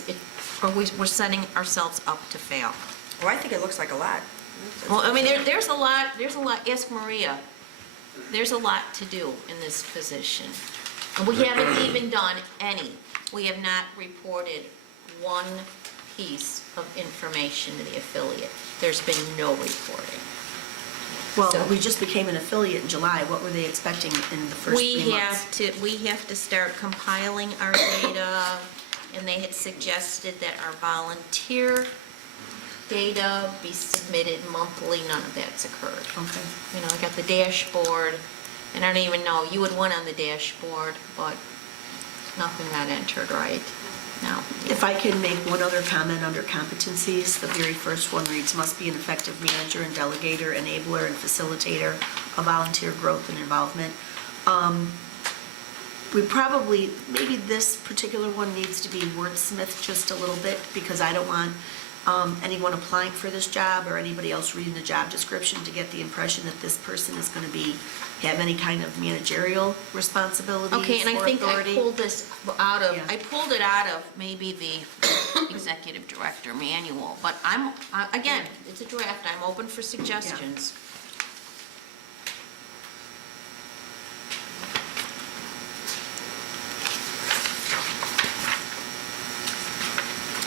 or we're setting ourselves up to fail. Well, I think it looks like a lot. Well, there's a lot, ask Maria, there's a lot to do in this position. And we haven't even done any. We have not reported one piece of information to the affiliate. There's been no reporting. Well, So- we just became an affiliate in July. What were they expecting in the first 3 months? We have to start compiling our data, and they had suggested that our volunteer data be submitted monthly. None of that's occurred. Okay. I got the dashboard, and I don't even know, you had one on the dashboard, but nothing got entered right now. If I can make one other comment under competencies, the very first one reads, must be an effective manager and delegator, enabler and facilitator of volunteer growth and involvement. We probably, maybe this particular one needs to be wordsmithed just a little bit, because I don't want anyone applying for this job or anybody else reading the job description to get the impression that this person is going to have any kind of managerial responsibilities or authority. Okay, and I think I pulled this out of, Yeah. I pulled it out of maybe the executive director manual, but again, it's a draft, I'm open for suggestions.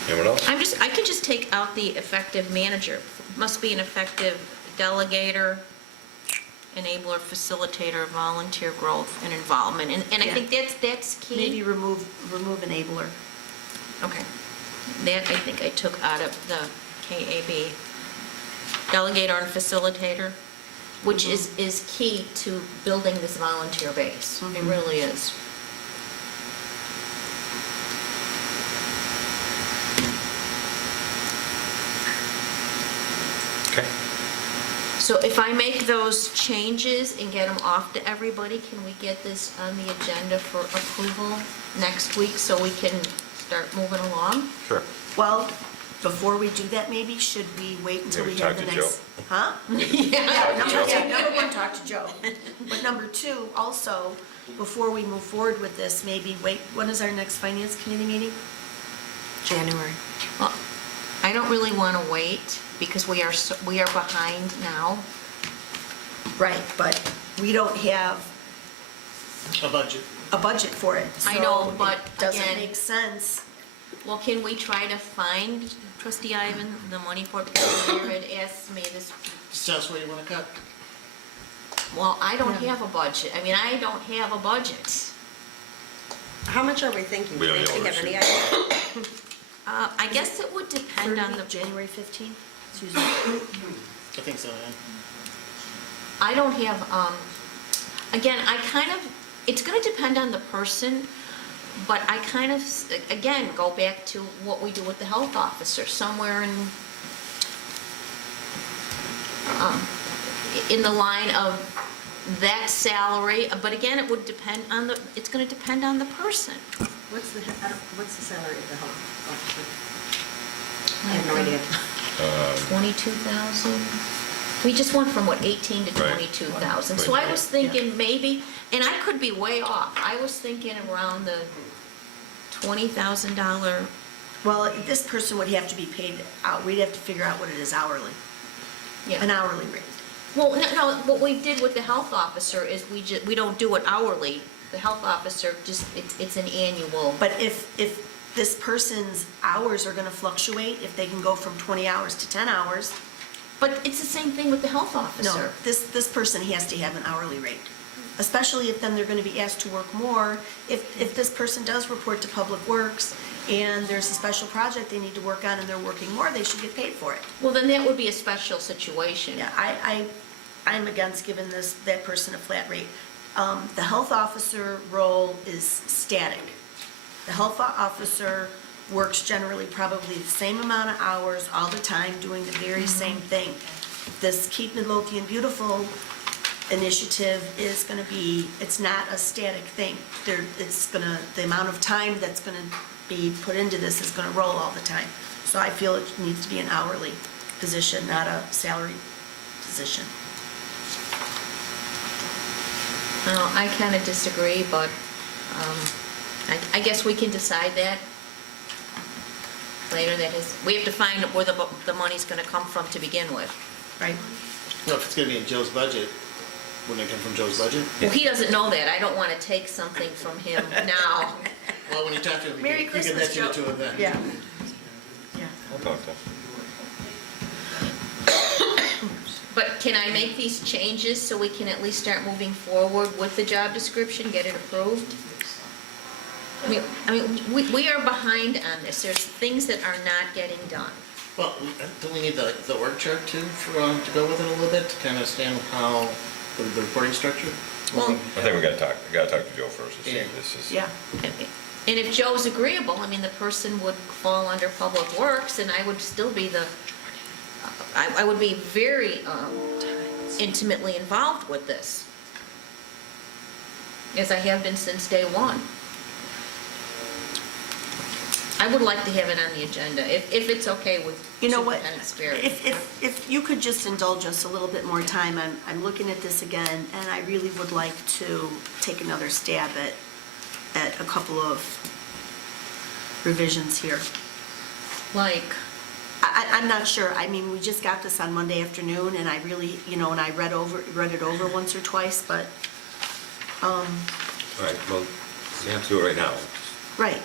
Anyone else? I could just take out the effective manager. Must be an effective delegator, enabler, facilitator, volunteer growth and involvement. And I Yeah. think that's key. Maybe remove enabler. Okay. That I think I took out of the KAB. Delegator and facilitator, which is key to building this volunteer base. It really is. Okay. So if I make those changes and get them off to everybody, can we get this on the agenda for approval next week so we can start moving along? Sure. Well, before we do that, maybe, should we wait until Maybe we have talk the to next? Huh? Number one, talk to Joe. But number two, also, before we move forward with this, maybe wait, when is our next finance committee meeting? January. Well, I don't really want to wait because we are behind now. Right, but we don't have A budget. a budget for it. I know, so but it doesn't again- make sense. Well, can we try to find, Trustee Ivan, the money for it? Because the mayor had asked me this, Just tell us where you want to cut. well, I don't have a budget. I don't have a budget. How much are we thinking? We don't Do know you what have any we're idea? I guess it would depend on the, January 15th? Excuse me. I think so, yeah. I don't have, again, it's gonna depend on the person, but I kind of, again, go back to what we do with the health officer, somewhere in the line of that salary, but again, it would depend on it's gonna depend on the person. What's the salary of the health officer? I have no idea. 22,000? We just went from, 18 to Right. 22,000. So I was thinking maybe, and I could be way off, I was thinking around the $20,000. Well, this person would have to be paid out, we'd have to figure out what it is hourly, an Yeah. hourly rate. Well, no, what we did with the health officer is we don't do it hourly. The health officer it's an annual. But if this person's hours are gonna fluctuate, if they can go from 20 hours to 10 hours, But it's the same thing with the health no, officer. this person has to have an hourly rate. Especially if then they're gonna be asked to work more. If this person does report to Public Works and there's a special project they need to work on and they're working more, they should get paid for it. Well, then that would be a special situation. Yeah, I'm against giving that person a flat rate. The health officer role is static. The health officer works generally probably the same amount of hours all the time, doing the very same thing. This Keep Midlothian Beautiful initiative is gonna be, it's not a static thing. The amount of time that's gonna be put into this is gonna roll all the time. So I feel it needs to be an hourly position, not a salary position. Well, I kind of disagree, but I guess we can decide that later. We have to find where the money's going to come from to begin with. Right? Well, if it's gonna be in Joe's budget, wouldn't it come from Joe's budget? Well, he doesn't know that. I don't want to take something from him now. Well, when you talk to him, Merry you can Christmas, mention Joe. it to him then. Yeah. Yeah. I'll talk to him. But can I make these changes so we can at least start moving forward with the job description, get it approved? I mean, we are behind on this. There's things that are not getting done. Well, don't we need the org chart too, to go with it a little bit, to kind of understand how, the reporting structure? Well, I think we gotta talk to Joe first to see if this is. Yeah. and if Joe's agreeable, I mean, the person would fall under Public Works, and I would still be I would be very intimately involved with this, as I have been since day one. I would like to have it on the agenda, if it's okay with You know what? Superintendent Sperry. If you could just indulge us a little bit more time, I'm looking at this again, and I really would like to take another stab at a couple of revisions here. Like, I'm not sure. I mean, we just got this on Monday afternoon, and I really, and I read it over once or twice, but, All right, well, we have to do it right now. right.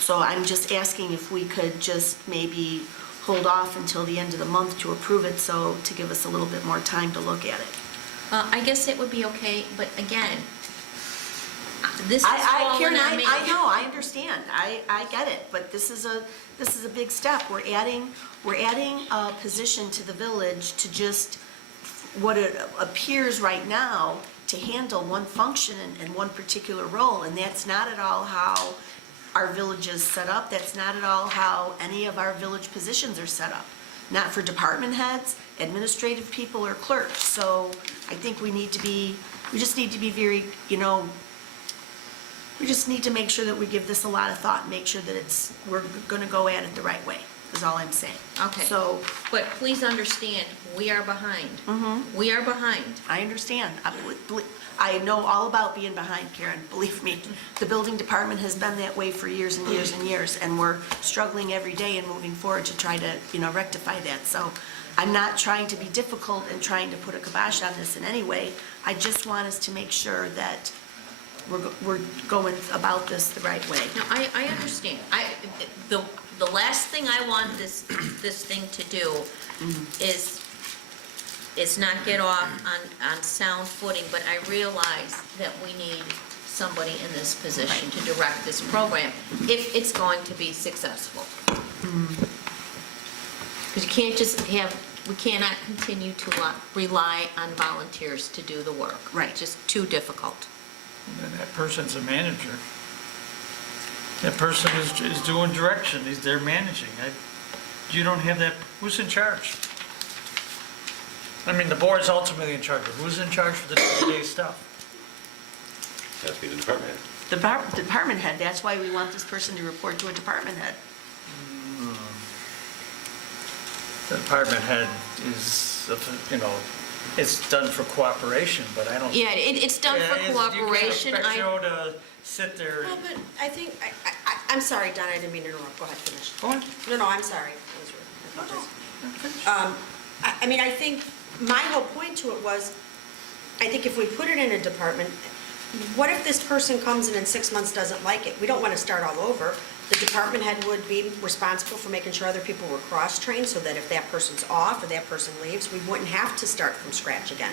So I'm just asking if we could just maybe hold off until the end of the month to approve it, so to give us a little bit more time to look at it. I guess it would be okay, but again, this is falling Karen, on me. I know, I understand, I get it, but this is a big step. We're adding a position to the village to just, what it appears right now, to handle one function and one particular role, and that's not at all how our village is set up. That's not at all how any of our village positions are set up. Not for department heads, administrative people, or clerks. So I think we just need to be very, we just need to make sure that we give this a lot of thought and make sure that we're gonna go at it the right way, is all I'm saying. Okay. So, But please understand, we are behind. We are behind. I understand. I know all about being behind, Karen, believe me. The building department has been that way for years and years and years, and we're struggling every day and moving forward to try to, rectify that. So I'm not trying to be difficult and trying to put a kibosh on this in any way. I just want us to make sure that we're going about this the right way. No, I understand. The last thing I want this thing to do is not get off on sound footing, but I realize that we need somebody in this position to direct this program if it's going to be successful. Because you can't we cannot continue to rely on volunteers to do the work. Right. It's just too difficult. And that person's a manager. That person is doing direction, they're managing. You don't have that, who's in charge? I mean, the board's ultimately in charge, but who's in charge for the day-to-day stuff? Has to be the department head. The department head, that's why we want this person to report to a department head. The department head is, it's done for cooperation, but I don't. Yeah, it's done for cooperation. You can't expect Joe to sit there. Well, but I think, I'm sorry, Donna, I didn't mean to interrupt. Go ahead, finish. Go on. No, I'm sorry. I was rude. I mean, I think my whole point to it was, I think if we put it in a department, what if this person comes in 6 months doesn't like it? We don't want to start all over. The department head would be responsible for making sure other people were cross-trained so that if that person's off or that person leaves, we wouldn't have to start from scratch again.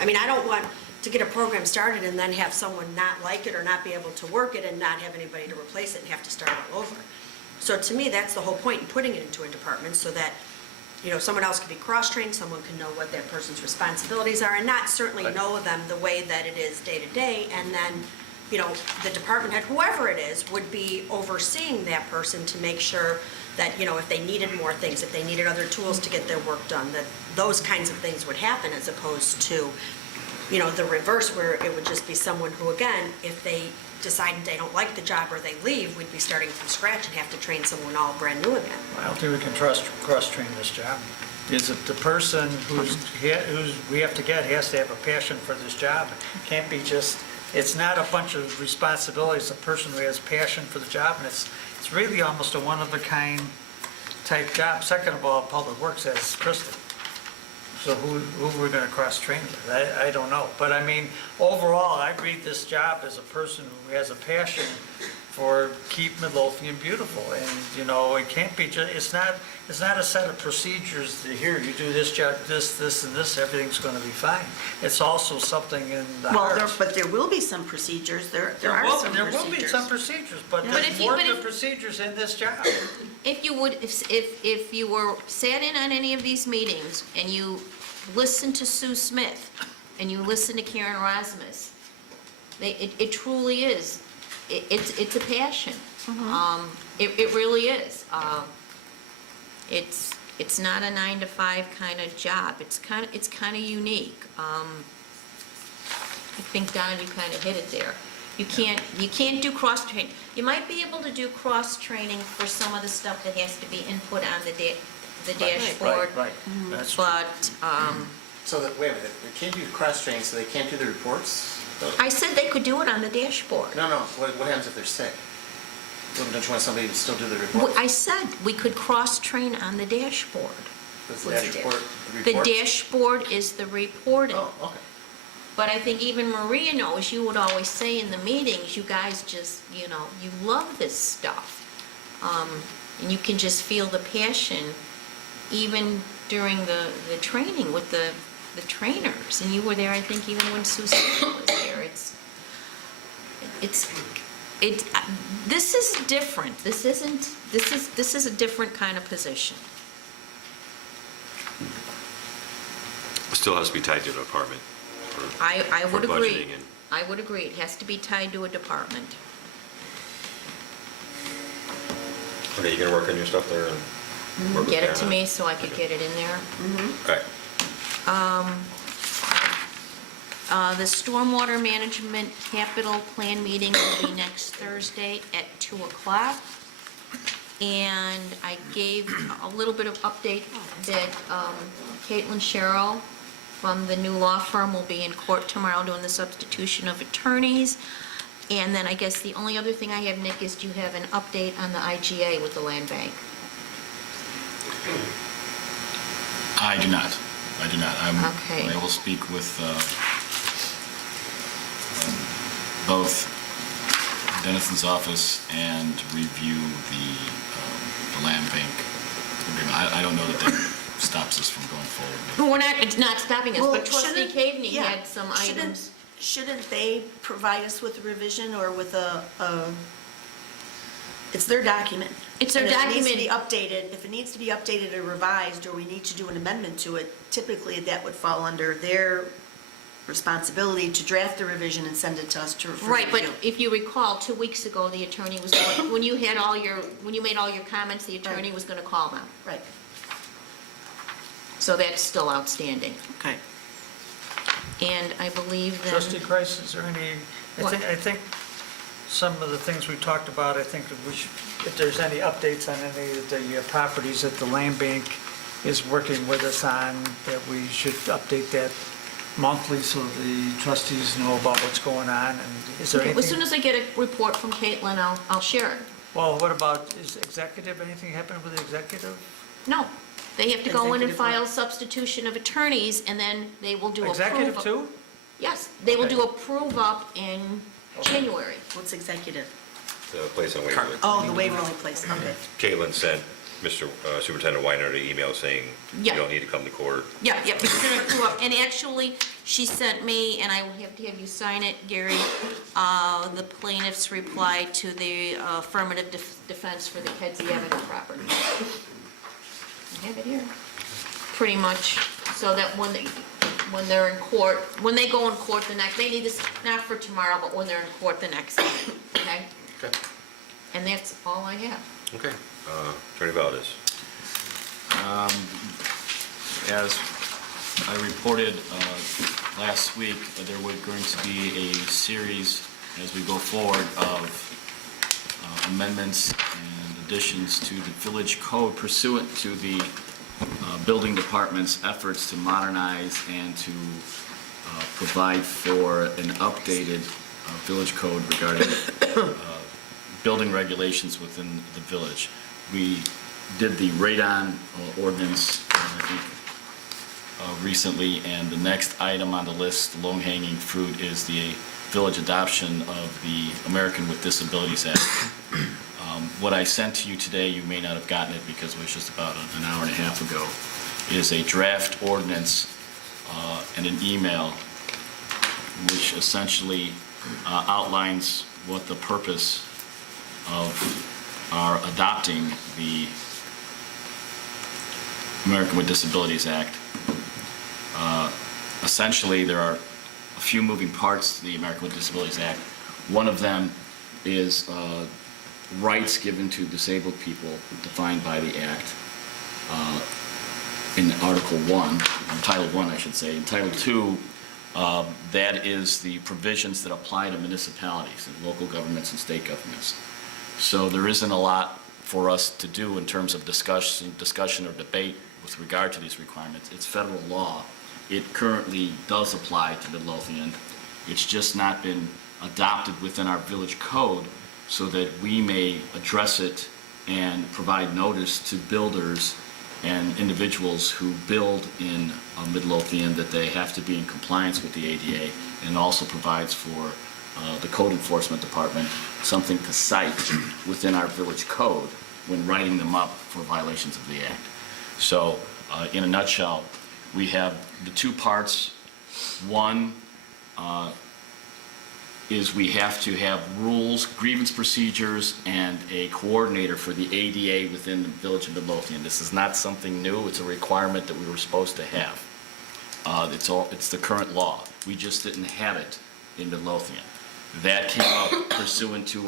I mean, I don't want to get a program started and then have someone not like it or not be able to work it and not have anybody to replace it and have to start all over. So to me, that's the whole point in putting it into a department, so that someone else could be cross-trained, someone can know what that person's responsibilities are, and not certainly know them the way that it is day to day, and then, the department head, whoever it is, would be overseeing that person to make sure that, if they needed more things, if they needed other tools to get their work done, that those kinds of things would happen, as opposed to, the reverse, where it would just be someone who, again, if they decide they don't like the job or they leave, we'd be starting from scratch and have to train someone all brand new again. I don't think we can cross-train this job. Is it the person who's we have to get has to have a passion for this job? Can't be just, it's not a bunch of responsibilities, a person who has passion for the job, and it's really almost a one-of-a-kind type job. Second of all, Public Works has Kristen. So who we're gonna cross-train with, I don't know. But I mean, overall, I read this job as a person who has a passion for keep Midlothian beautiful. And, it can't be just, it's not a set of procedures that here, you do this job, this, and this, everything's gonna be fine. It's also something in the heart. But there will be some procedures, there are some procedures. There will be some procedures, but But there's if you- more but to if- procedures in this job. If you would, if you were sat in on any of these meetings and you listened to Sue Smith and you listened to Karen Rasmus, it truly is. It's a passion. It really is. It's not a 9-to-5 kind of job. It's kind of unique. I think, Don, you kind of hit it there. You can't do cross-training. You might be able to do cross-training for some of the stuff that has to be input on the dashboard. Right. That's true. But So that, wait a minute, they can't do cross-training, so they can't do the reports? I said they could do it on the dashboard. No, what happens if they're sick? Don't you want somebody to still do the report? I said we could cross-train on the dashboard. Does the dashboard, the The reports? dashboard is the reporting. Oh, okay. But I think even Maria knows, you would always say in the meetings, you guys just, you love this stuff. And you can just feel the passion even during the training with the trainers. And you were there, I think, even when Susan was there. This is different. This is a different kind of position. Still has to be tied to the department. I would For agree. budgeting and- I would agree. It has to be tied to a department. Okay, you gonna work on your stuff there and work with Get it Karen to on me so I could get it in there. Okay. The Stormwater Management Capital Plan meeting will be next Thursday at 2 o'clock. And I gave a little bit of update that Caitlin Sherrill from the new law firm will be in court tomorrow doing the substitution of attorneys. And then I guess the only other thing I have, Nick, is do you have an update on the IGA with the land bank? I do not. Okay. I will speak with both Denison's office and review the land bank agreement. I don't know that that stops us from going forward. It's not stopping us, Well, but trustee shouldn't- Caveney yeah, had some items. Shouldn't they provide us with a revision or with it's their document? It's their And if it needs to document. be updated, if it needs to be updated or revised, or we need to do an amendment to it, typically that would fall under their responsibility to draft the revision and send it to us for Right, but review. if you recall, 2 weeks ago, the attorney was going, when you made all your comments, the attorney Right. was going to call them. Right, So that's still outstanding. okay. And I believe then... Trustee Christ, is there any, What? I think some of the things we talked about, I think that we should, if there's any updates on any of the properties that the land bank is working with us on, that we should update that monthly so the trustees know about what's going on, and is there Okay, anything? as soon as I get a report from Caitlin, I'll share it. Well, what about, is executive, anything happened with the executive? No, they have to go in and Executive what? file substitution of attorneys, and then they will do a Executive prove-up. too? Yes, they will Okay. do a prove-up in January. What's executive? The place on Waverly. Oh, the Waverly place, okay. Caitlin sent Mr. Superintendent Weiner an email saying, you Yeah. don't need to come to court. Yeah, it's gonna prove up, and actually, she sent me, and I will have to have you sign it, Gary, the plaintiff's reply to the affirmative defense for the Kedzie Avenue property. I have it here. pretty much, so that when they're in court, when they go in court the next, they need this, not for tomorrow, but when they're in court the next day, okay? Okay. And that's all I have. Okay. Attorney Valdez. As I reported last week, there was going to be a series, as we go forward, of amendments and additions to the village code pursuant to the building department's efforts to modernize and to provide for an updated village code regarding building regulations within the village. We did the radon ordinance, I think, recently, and the next item on the list, the low-hanging fruit, is the village adoption of the American with Disabilities Act. What I sent to you today, you may not have gotten it because it was just about an hour and a half ago, is a draft ordinance and an email which essentially outlines what the purpose of our adopting the American with Disabilities Act. Essentially, there are a few moving parts to the American with Disabilities Act. One of them is rights given to disabled people defined by the Act in Article 1, Title 1, I should say. In Title 2, that is the provisions that apply to municipalities and local governments and state governments. So there isn't a lot for us to do in terms of discussion or debate with regard to these requirements. It's federal law. It currently does apply to Midlothian. It's just not been adopted within our village code so that we may address it and provide notice to builders and individuals who build in Midlothian that they have to be in compliance with the ADA, and also provides for the code enforcement department something to cite within our village code when writing them up for violations of the Act. So, in a nutshell, we have the two parts. One is we have to have rules, grievance procedures, and a coordinator for the ADA within the village of Midlothian. This is not something new. It's a requirement that we were supposed to have. It's the current law. We just didn't have it in Midlothian. That came up pursuant to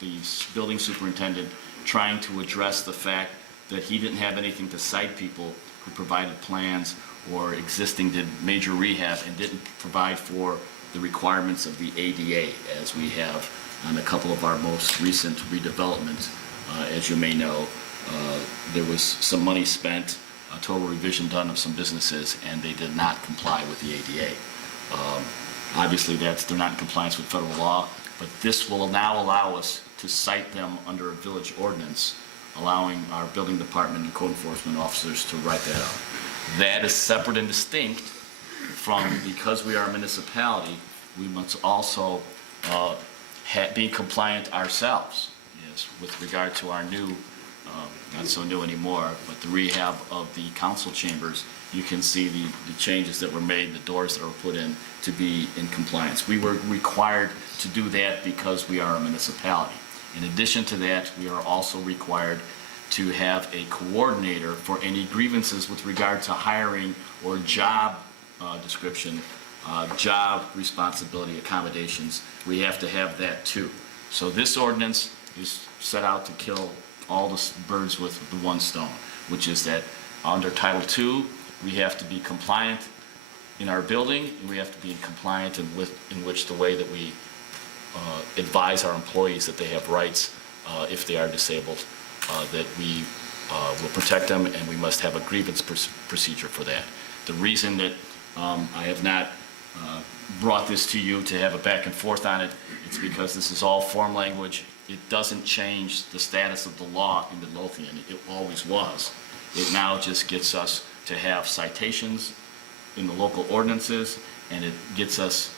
the building superintendent trying to address the fact that he didn't have anything to cite people who provided plans or did major rehab and didn't provide for the requirements of the ADA, as we have on a couple of our most recent redevelopments. As you may know, there was some money spent, a total revision done of some businesses, and they did not comply with the ADA. Obviously, they're not in compliance with federal law, but this will now allow us to cite them under a village ordinance, allowing our building department and code enforcement officers to write that up. That is separate and distinct from, because we are a municipality, we must also be compliant ourselves, yes, with regard to our new, not so new anymore, but the rehab of the council chambers. You can see the changes that were made, the doors that were put in to be in compliance. We were required to do that because we are a municipality. In addition to that, we are also required to have a coordinator for any grievances with regard to hiring or job description, job responsibility accommodations. We have to have that too. So this ordinance is set out to kill all the birds with the one stone, which is that under Title II, we have to be compliant in our building, and we have to be compliant in which the way that we advise our employees that they have rights if they are disabled, that we will protect them, and we must have a grievance procedure for that. The reason that I have not brought this to you to have a back and forth on it, it's because this is all form language. It doesn't change the status of the law in Midlothian. It always was. It now just gets us to have citations in the local ordinances, and it gets us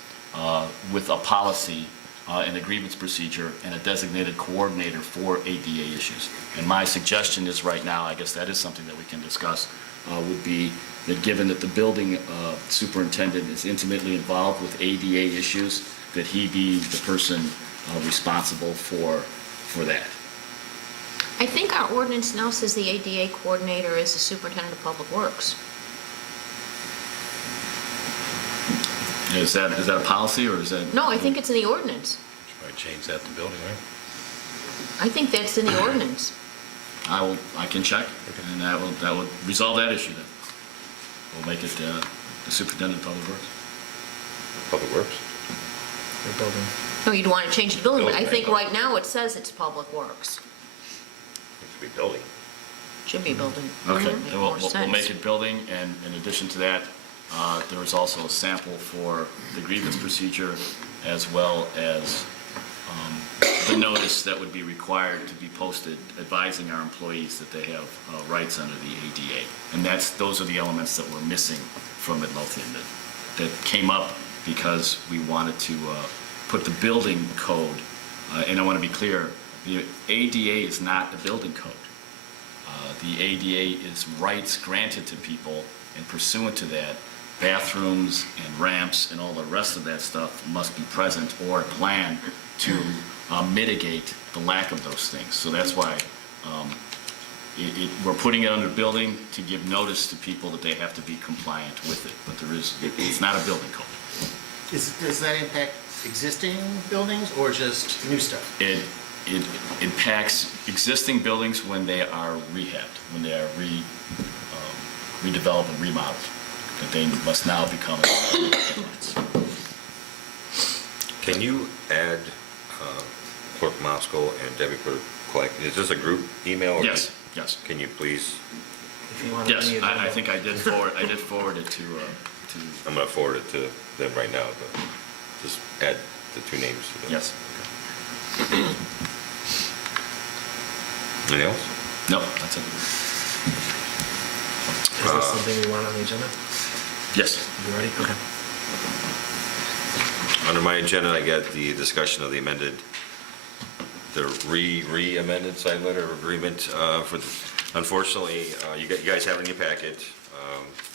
with a policy and a grievance procedure and a designated coordinator for ADA issues. And my suggestion is right now, I guess that is something that we can discuss, would be that given that the building superintendent is intimately involved with ADA issues, that he be the person responsible for that. I think our ordinance now says the ADA coordinator is the superintendent of public works. Is that a policy, or is that? No, I think it's in the ordinance. Probably change that to building, right? I think that's in the ordinance. I can check, and that will resolve that issue then. We'll make it the superintendent of public works. Public Works? Your building. No, you'd want to change the building, but I think Building. right now it says it's Public Works. It should be building. Should be building. Okay, Make then more we'll sense. make it building, and in addition to that, there was also a sample for the grievance procedure, as well as the notice that would be required to be posted advising our employees that they have rights under the ADA. And those are the elements that were missing from Midlothian that came up because we wanted to put the building code, and I want to be clear, the ADA is not a building code. The ADA is rights granted to people, and pursuant to that, bathrooms and ramps and all the rest of that stuff must be present or a plan to mitigate the lack of those things. So that's why we're putting it under building to give notice to people that they have to be compliant with it. But it's not a building code. Does that impact existing buildings or just new stuff? It impacts existing buildings when they are rehabbed, when they are redeveloped and remodeled, that they must now become. Can you add Clerk Moscow and Debbie Clark? Is this a group email? Or Yes. Can you please, If you want Yes, any I think I did forward it to, I'm going to forward it to them right now, but just add the two names to them. yes. Anything else? No, that's it. Is this something we want on the agenda? Yes. You ready? Okay. Under my agenda, I got the discussion of the re-amended side letter of agreement for, unfortunately, you guys have it in your packet,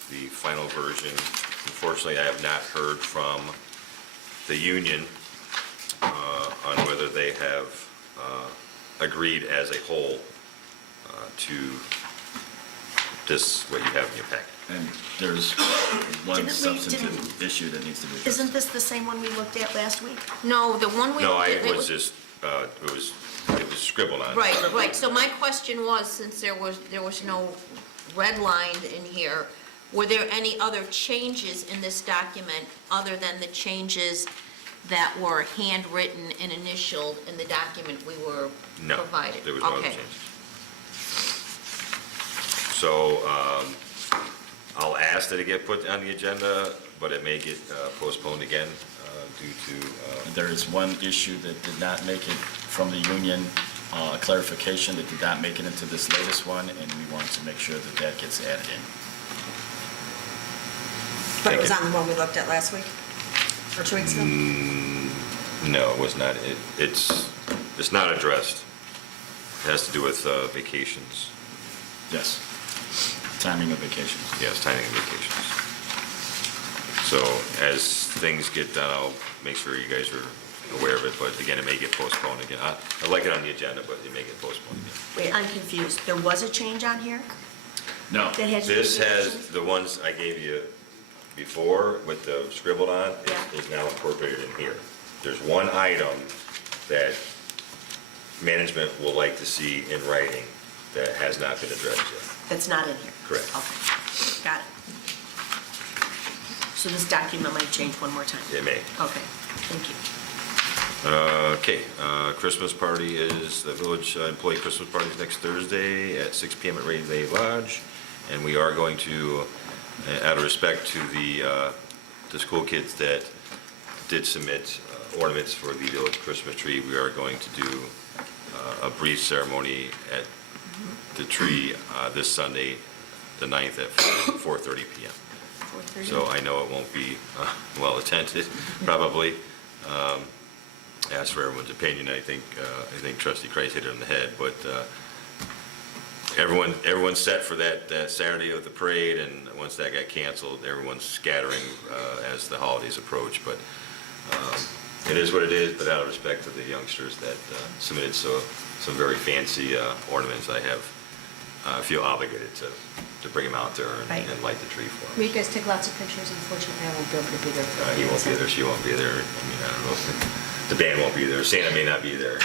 the final version. Unfortunately, I have not heard from the union on whether they have agreed as a whole to this, what you have in your packet. And there's one Didn't we- substantive issue that needs to be addressed. Isn't this the same one we looked at last week? No, the one we. No, it it was just, it was scribbled on. Right. So my question was, since there was no redlined in here, were there any other changes in this document other than the changes that were handwritten and initialed in the document we were No, provided? there was no other Okay. changes. So, I'll ask that it get put on the agenda, but it may get postponed again due to, There is one issue that did not make it from the union, a clarification that did not make it into this latest one, and we want to make sure that that gets added in. But it was on the one we looked at last week, or 2 weeks ago? no, it was not. It's not addressed. It has to do with vacations. Yes. Timing of vacations. Yes, timing of vacations. So as things get done, I'll make sure you guys are aware of it, but again, it may get postponed again. I'd like it on the agenda, but it may get postponed again. Wait, I'm confused. There was a change on here? No. That had to do This with has, vacations? the ones I gave you before with the scribbled on, Yeah. is now incorporated in here. There's one item that management will like to see in writing that has not been addressed yet. That's not in here? Correct. Okay, got it. So this document might change one more time? It may. Okay, thank you. Okay, Christmas party is, the village employee Christmas party is next Thursday at 6 PM at Rainy Day Lodge. And we are going to, out of respect to the school kids that did submit ornaments for the village Christmas tree, we are going to do a brief ceremony at the tree this Sunday, the 9th at 4:30 PM. 4:30? So I know it won't be well attended, probably. Ask for everyone's opinion. I think Trustee Kreis hit it on the head, but everyone's set for that Saturday of the parade, and once that got canceled, everyone's scattering as the holidays approach. But it is what it is. But out of respect to the youngsters that submitted some very fancy ornaments, I have feel obligated to bring him out there Right. and light the tree for Will him. you guys take lots of pictures? Unfortunately, I won't be able to be there. for He the won't be event. there, she won't be there, I mean, I don't know, the band won't be there, Santa may not be there.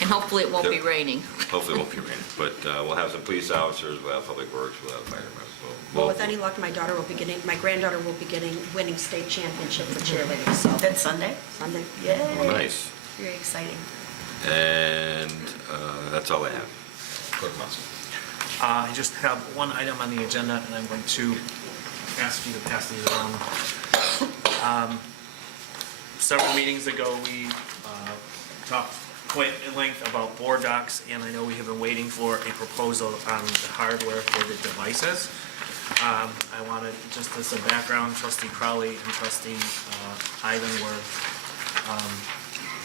And hopefully it won't be Yep. raining. Hopefully it won't be raining, but we'll have some police officers, we'll have public works, we'll have firemen. Well, with any luck, my granddaughter will be winning state championship for cheerleading, so. That's Sunday? Sunday. Yay. Well, nice. Very exciting. And that's all I have. Clerk Munson. I just have one item on the agenda, and I'm going to ask you to pass these around. Several meetings ago, we talked quite at length about board docs, and I know we have been waiting for a proposal on the hardware for the devices. I wanted, just as some background, Trustee Crowley and Trustee Ivan were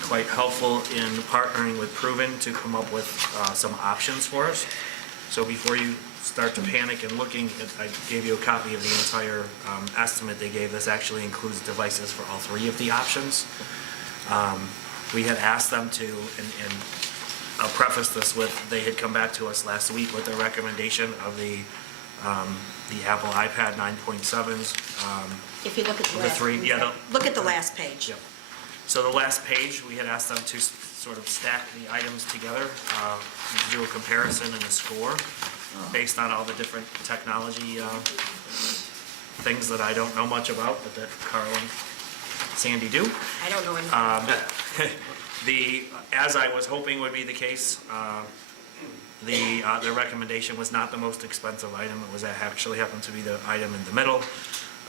quite helpful in partnering with Proven to come up with some options for us. So before you start to panic and looking, I gave you a copy of the entire estimate they gave. This actually includes devices for all three of the options. We had asked them to, and I'll preface this with, they had come back to us last week with a recommendation of the Apple iPad 9.7s. If you look at the The last. three, yeah, Look at the last page. Yep. So the last page, we had asked them to sort of stack the items together, do a comparison and a score based on all the different technology things that I don't know much about, but that Carl and Sandy do. I don't know anything. As I was hoping would be the case, the recommendation was not the most expensive item. It was actually happened to be the item in the middle.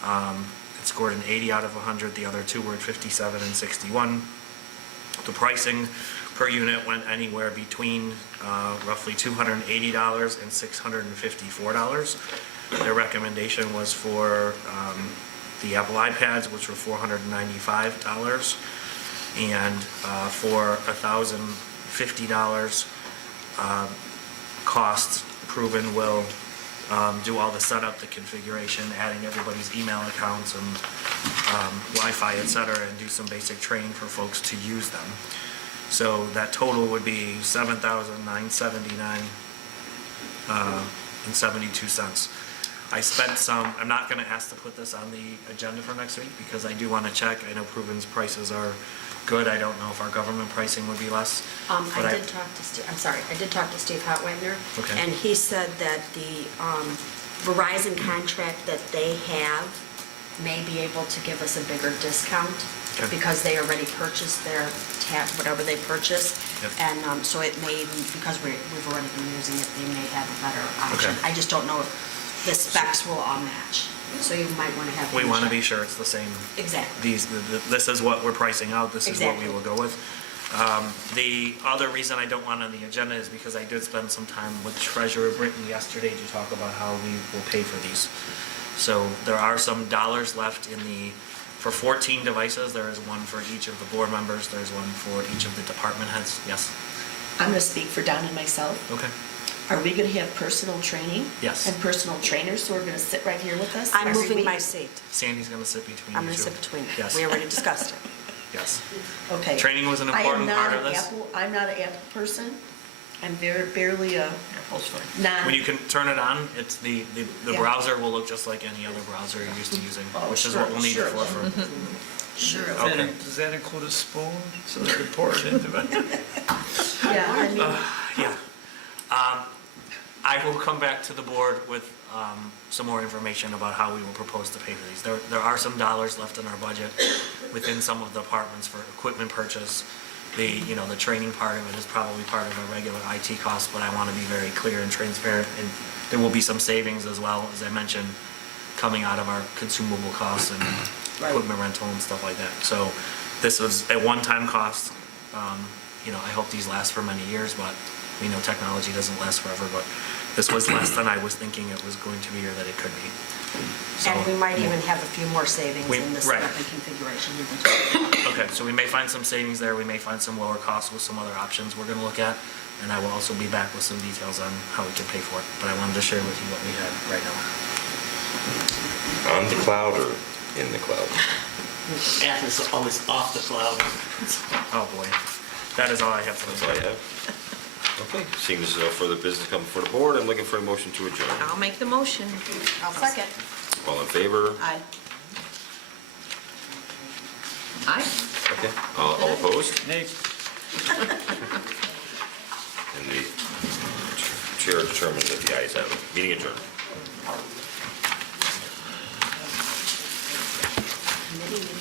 It scored an 80 out of 100. The other two were at 57 and 61. The pricing per unit went anywhere between roughly $280 and $654. Their recommendation was for the Apple iPads, which were $495, and for $1,050 cost, Proven will do all the setup, the configuration, adding everybody's email accounts and Wi-Fi, et cetera, and do some basic training for folks to use them. So that total would be $7,979 and 72 cents. I spent some, I'm not going to ask to put this on the agenda for next week because I do want to check. I know Proven's prices are good. I don't know if our government pricing would be less. but I did talk to Steve, I did talk to Steve Hotwagner. Okay. And he said that the Verizon contract that they have may be able to give us a bigger discount Okay. because they already purchased their tab, whatever they purchased. Yep. And so it may, because we've already been using it, they may have a better option. Okay. I just don't know if the specs will all match. So you might want to have. We them want to check. be sure it's the same. Exactly. This is what we're pricing out, this is what we Exactly. will go with. The other reason I don't want on the agenda is because I did spend some time with Treasurer Britton yesterday to talk about how we will pay for these. So there are some dollars left in for 14 devices, there is one for each of the board members, there's one for each of the department heads, yes? I'm going to speak for Don and myself. Okay. Are we going to have personal training? Yes. And personal trainers, so we're going to sit right here with us? I'm every moving week? my seat. Sandy's going to sit between you I'm going to two. sit between them. Yes. We already discussed it. Yes. Okay. Training was an important part of this. I'm not an Apple person. I'm barely a non. When you can turn it on, it's the Yeah. browser will look just like any other browser you're used to using, Oh, which is sure, what we'll need it sure. for. Sure. Okay. Does that include a spoon so they can pour it into it? Yeah, I mean, Yeah. I will come back to the board with some more information about how we will propose to pay for these. There are some dollars left in our budget within some of the departments for equipment purchase. The training part of it is probably part of our regular IT costs, but I want to be very clear and transparent. And there will be some savings as well, as I mentioned, coming out of our consumable costs and Right. equipment rental and stuff like that. So this was a one-time cost. I hope these last for many years, but we know technology doesn't last forever, but this was less than I was thinking it was going to be or that it could be. So- And we might even have a few more savings in the Right. setup and configuration we've been talking about. Okay, so we may find some savings there, we may find some lower costs with some other options we're gonna look at, and I will also be back with some details on how we can pay for it, but I wanted to share with you what we had right now. On the cloud or in the cloud? Apple's always off the cloud. Oh, boy. That is all I have for That's this. all I have. Okay, seeing there's no further business coming before the board, I'm looking for a motion to adjourn. I'll make the motion. I'll second. All in favor? Aye. Aye. Okay. All opposed? Nate? And the chair determined that the ayes have it. Meeting adjourned. Committee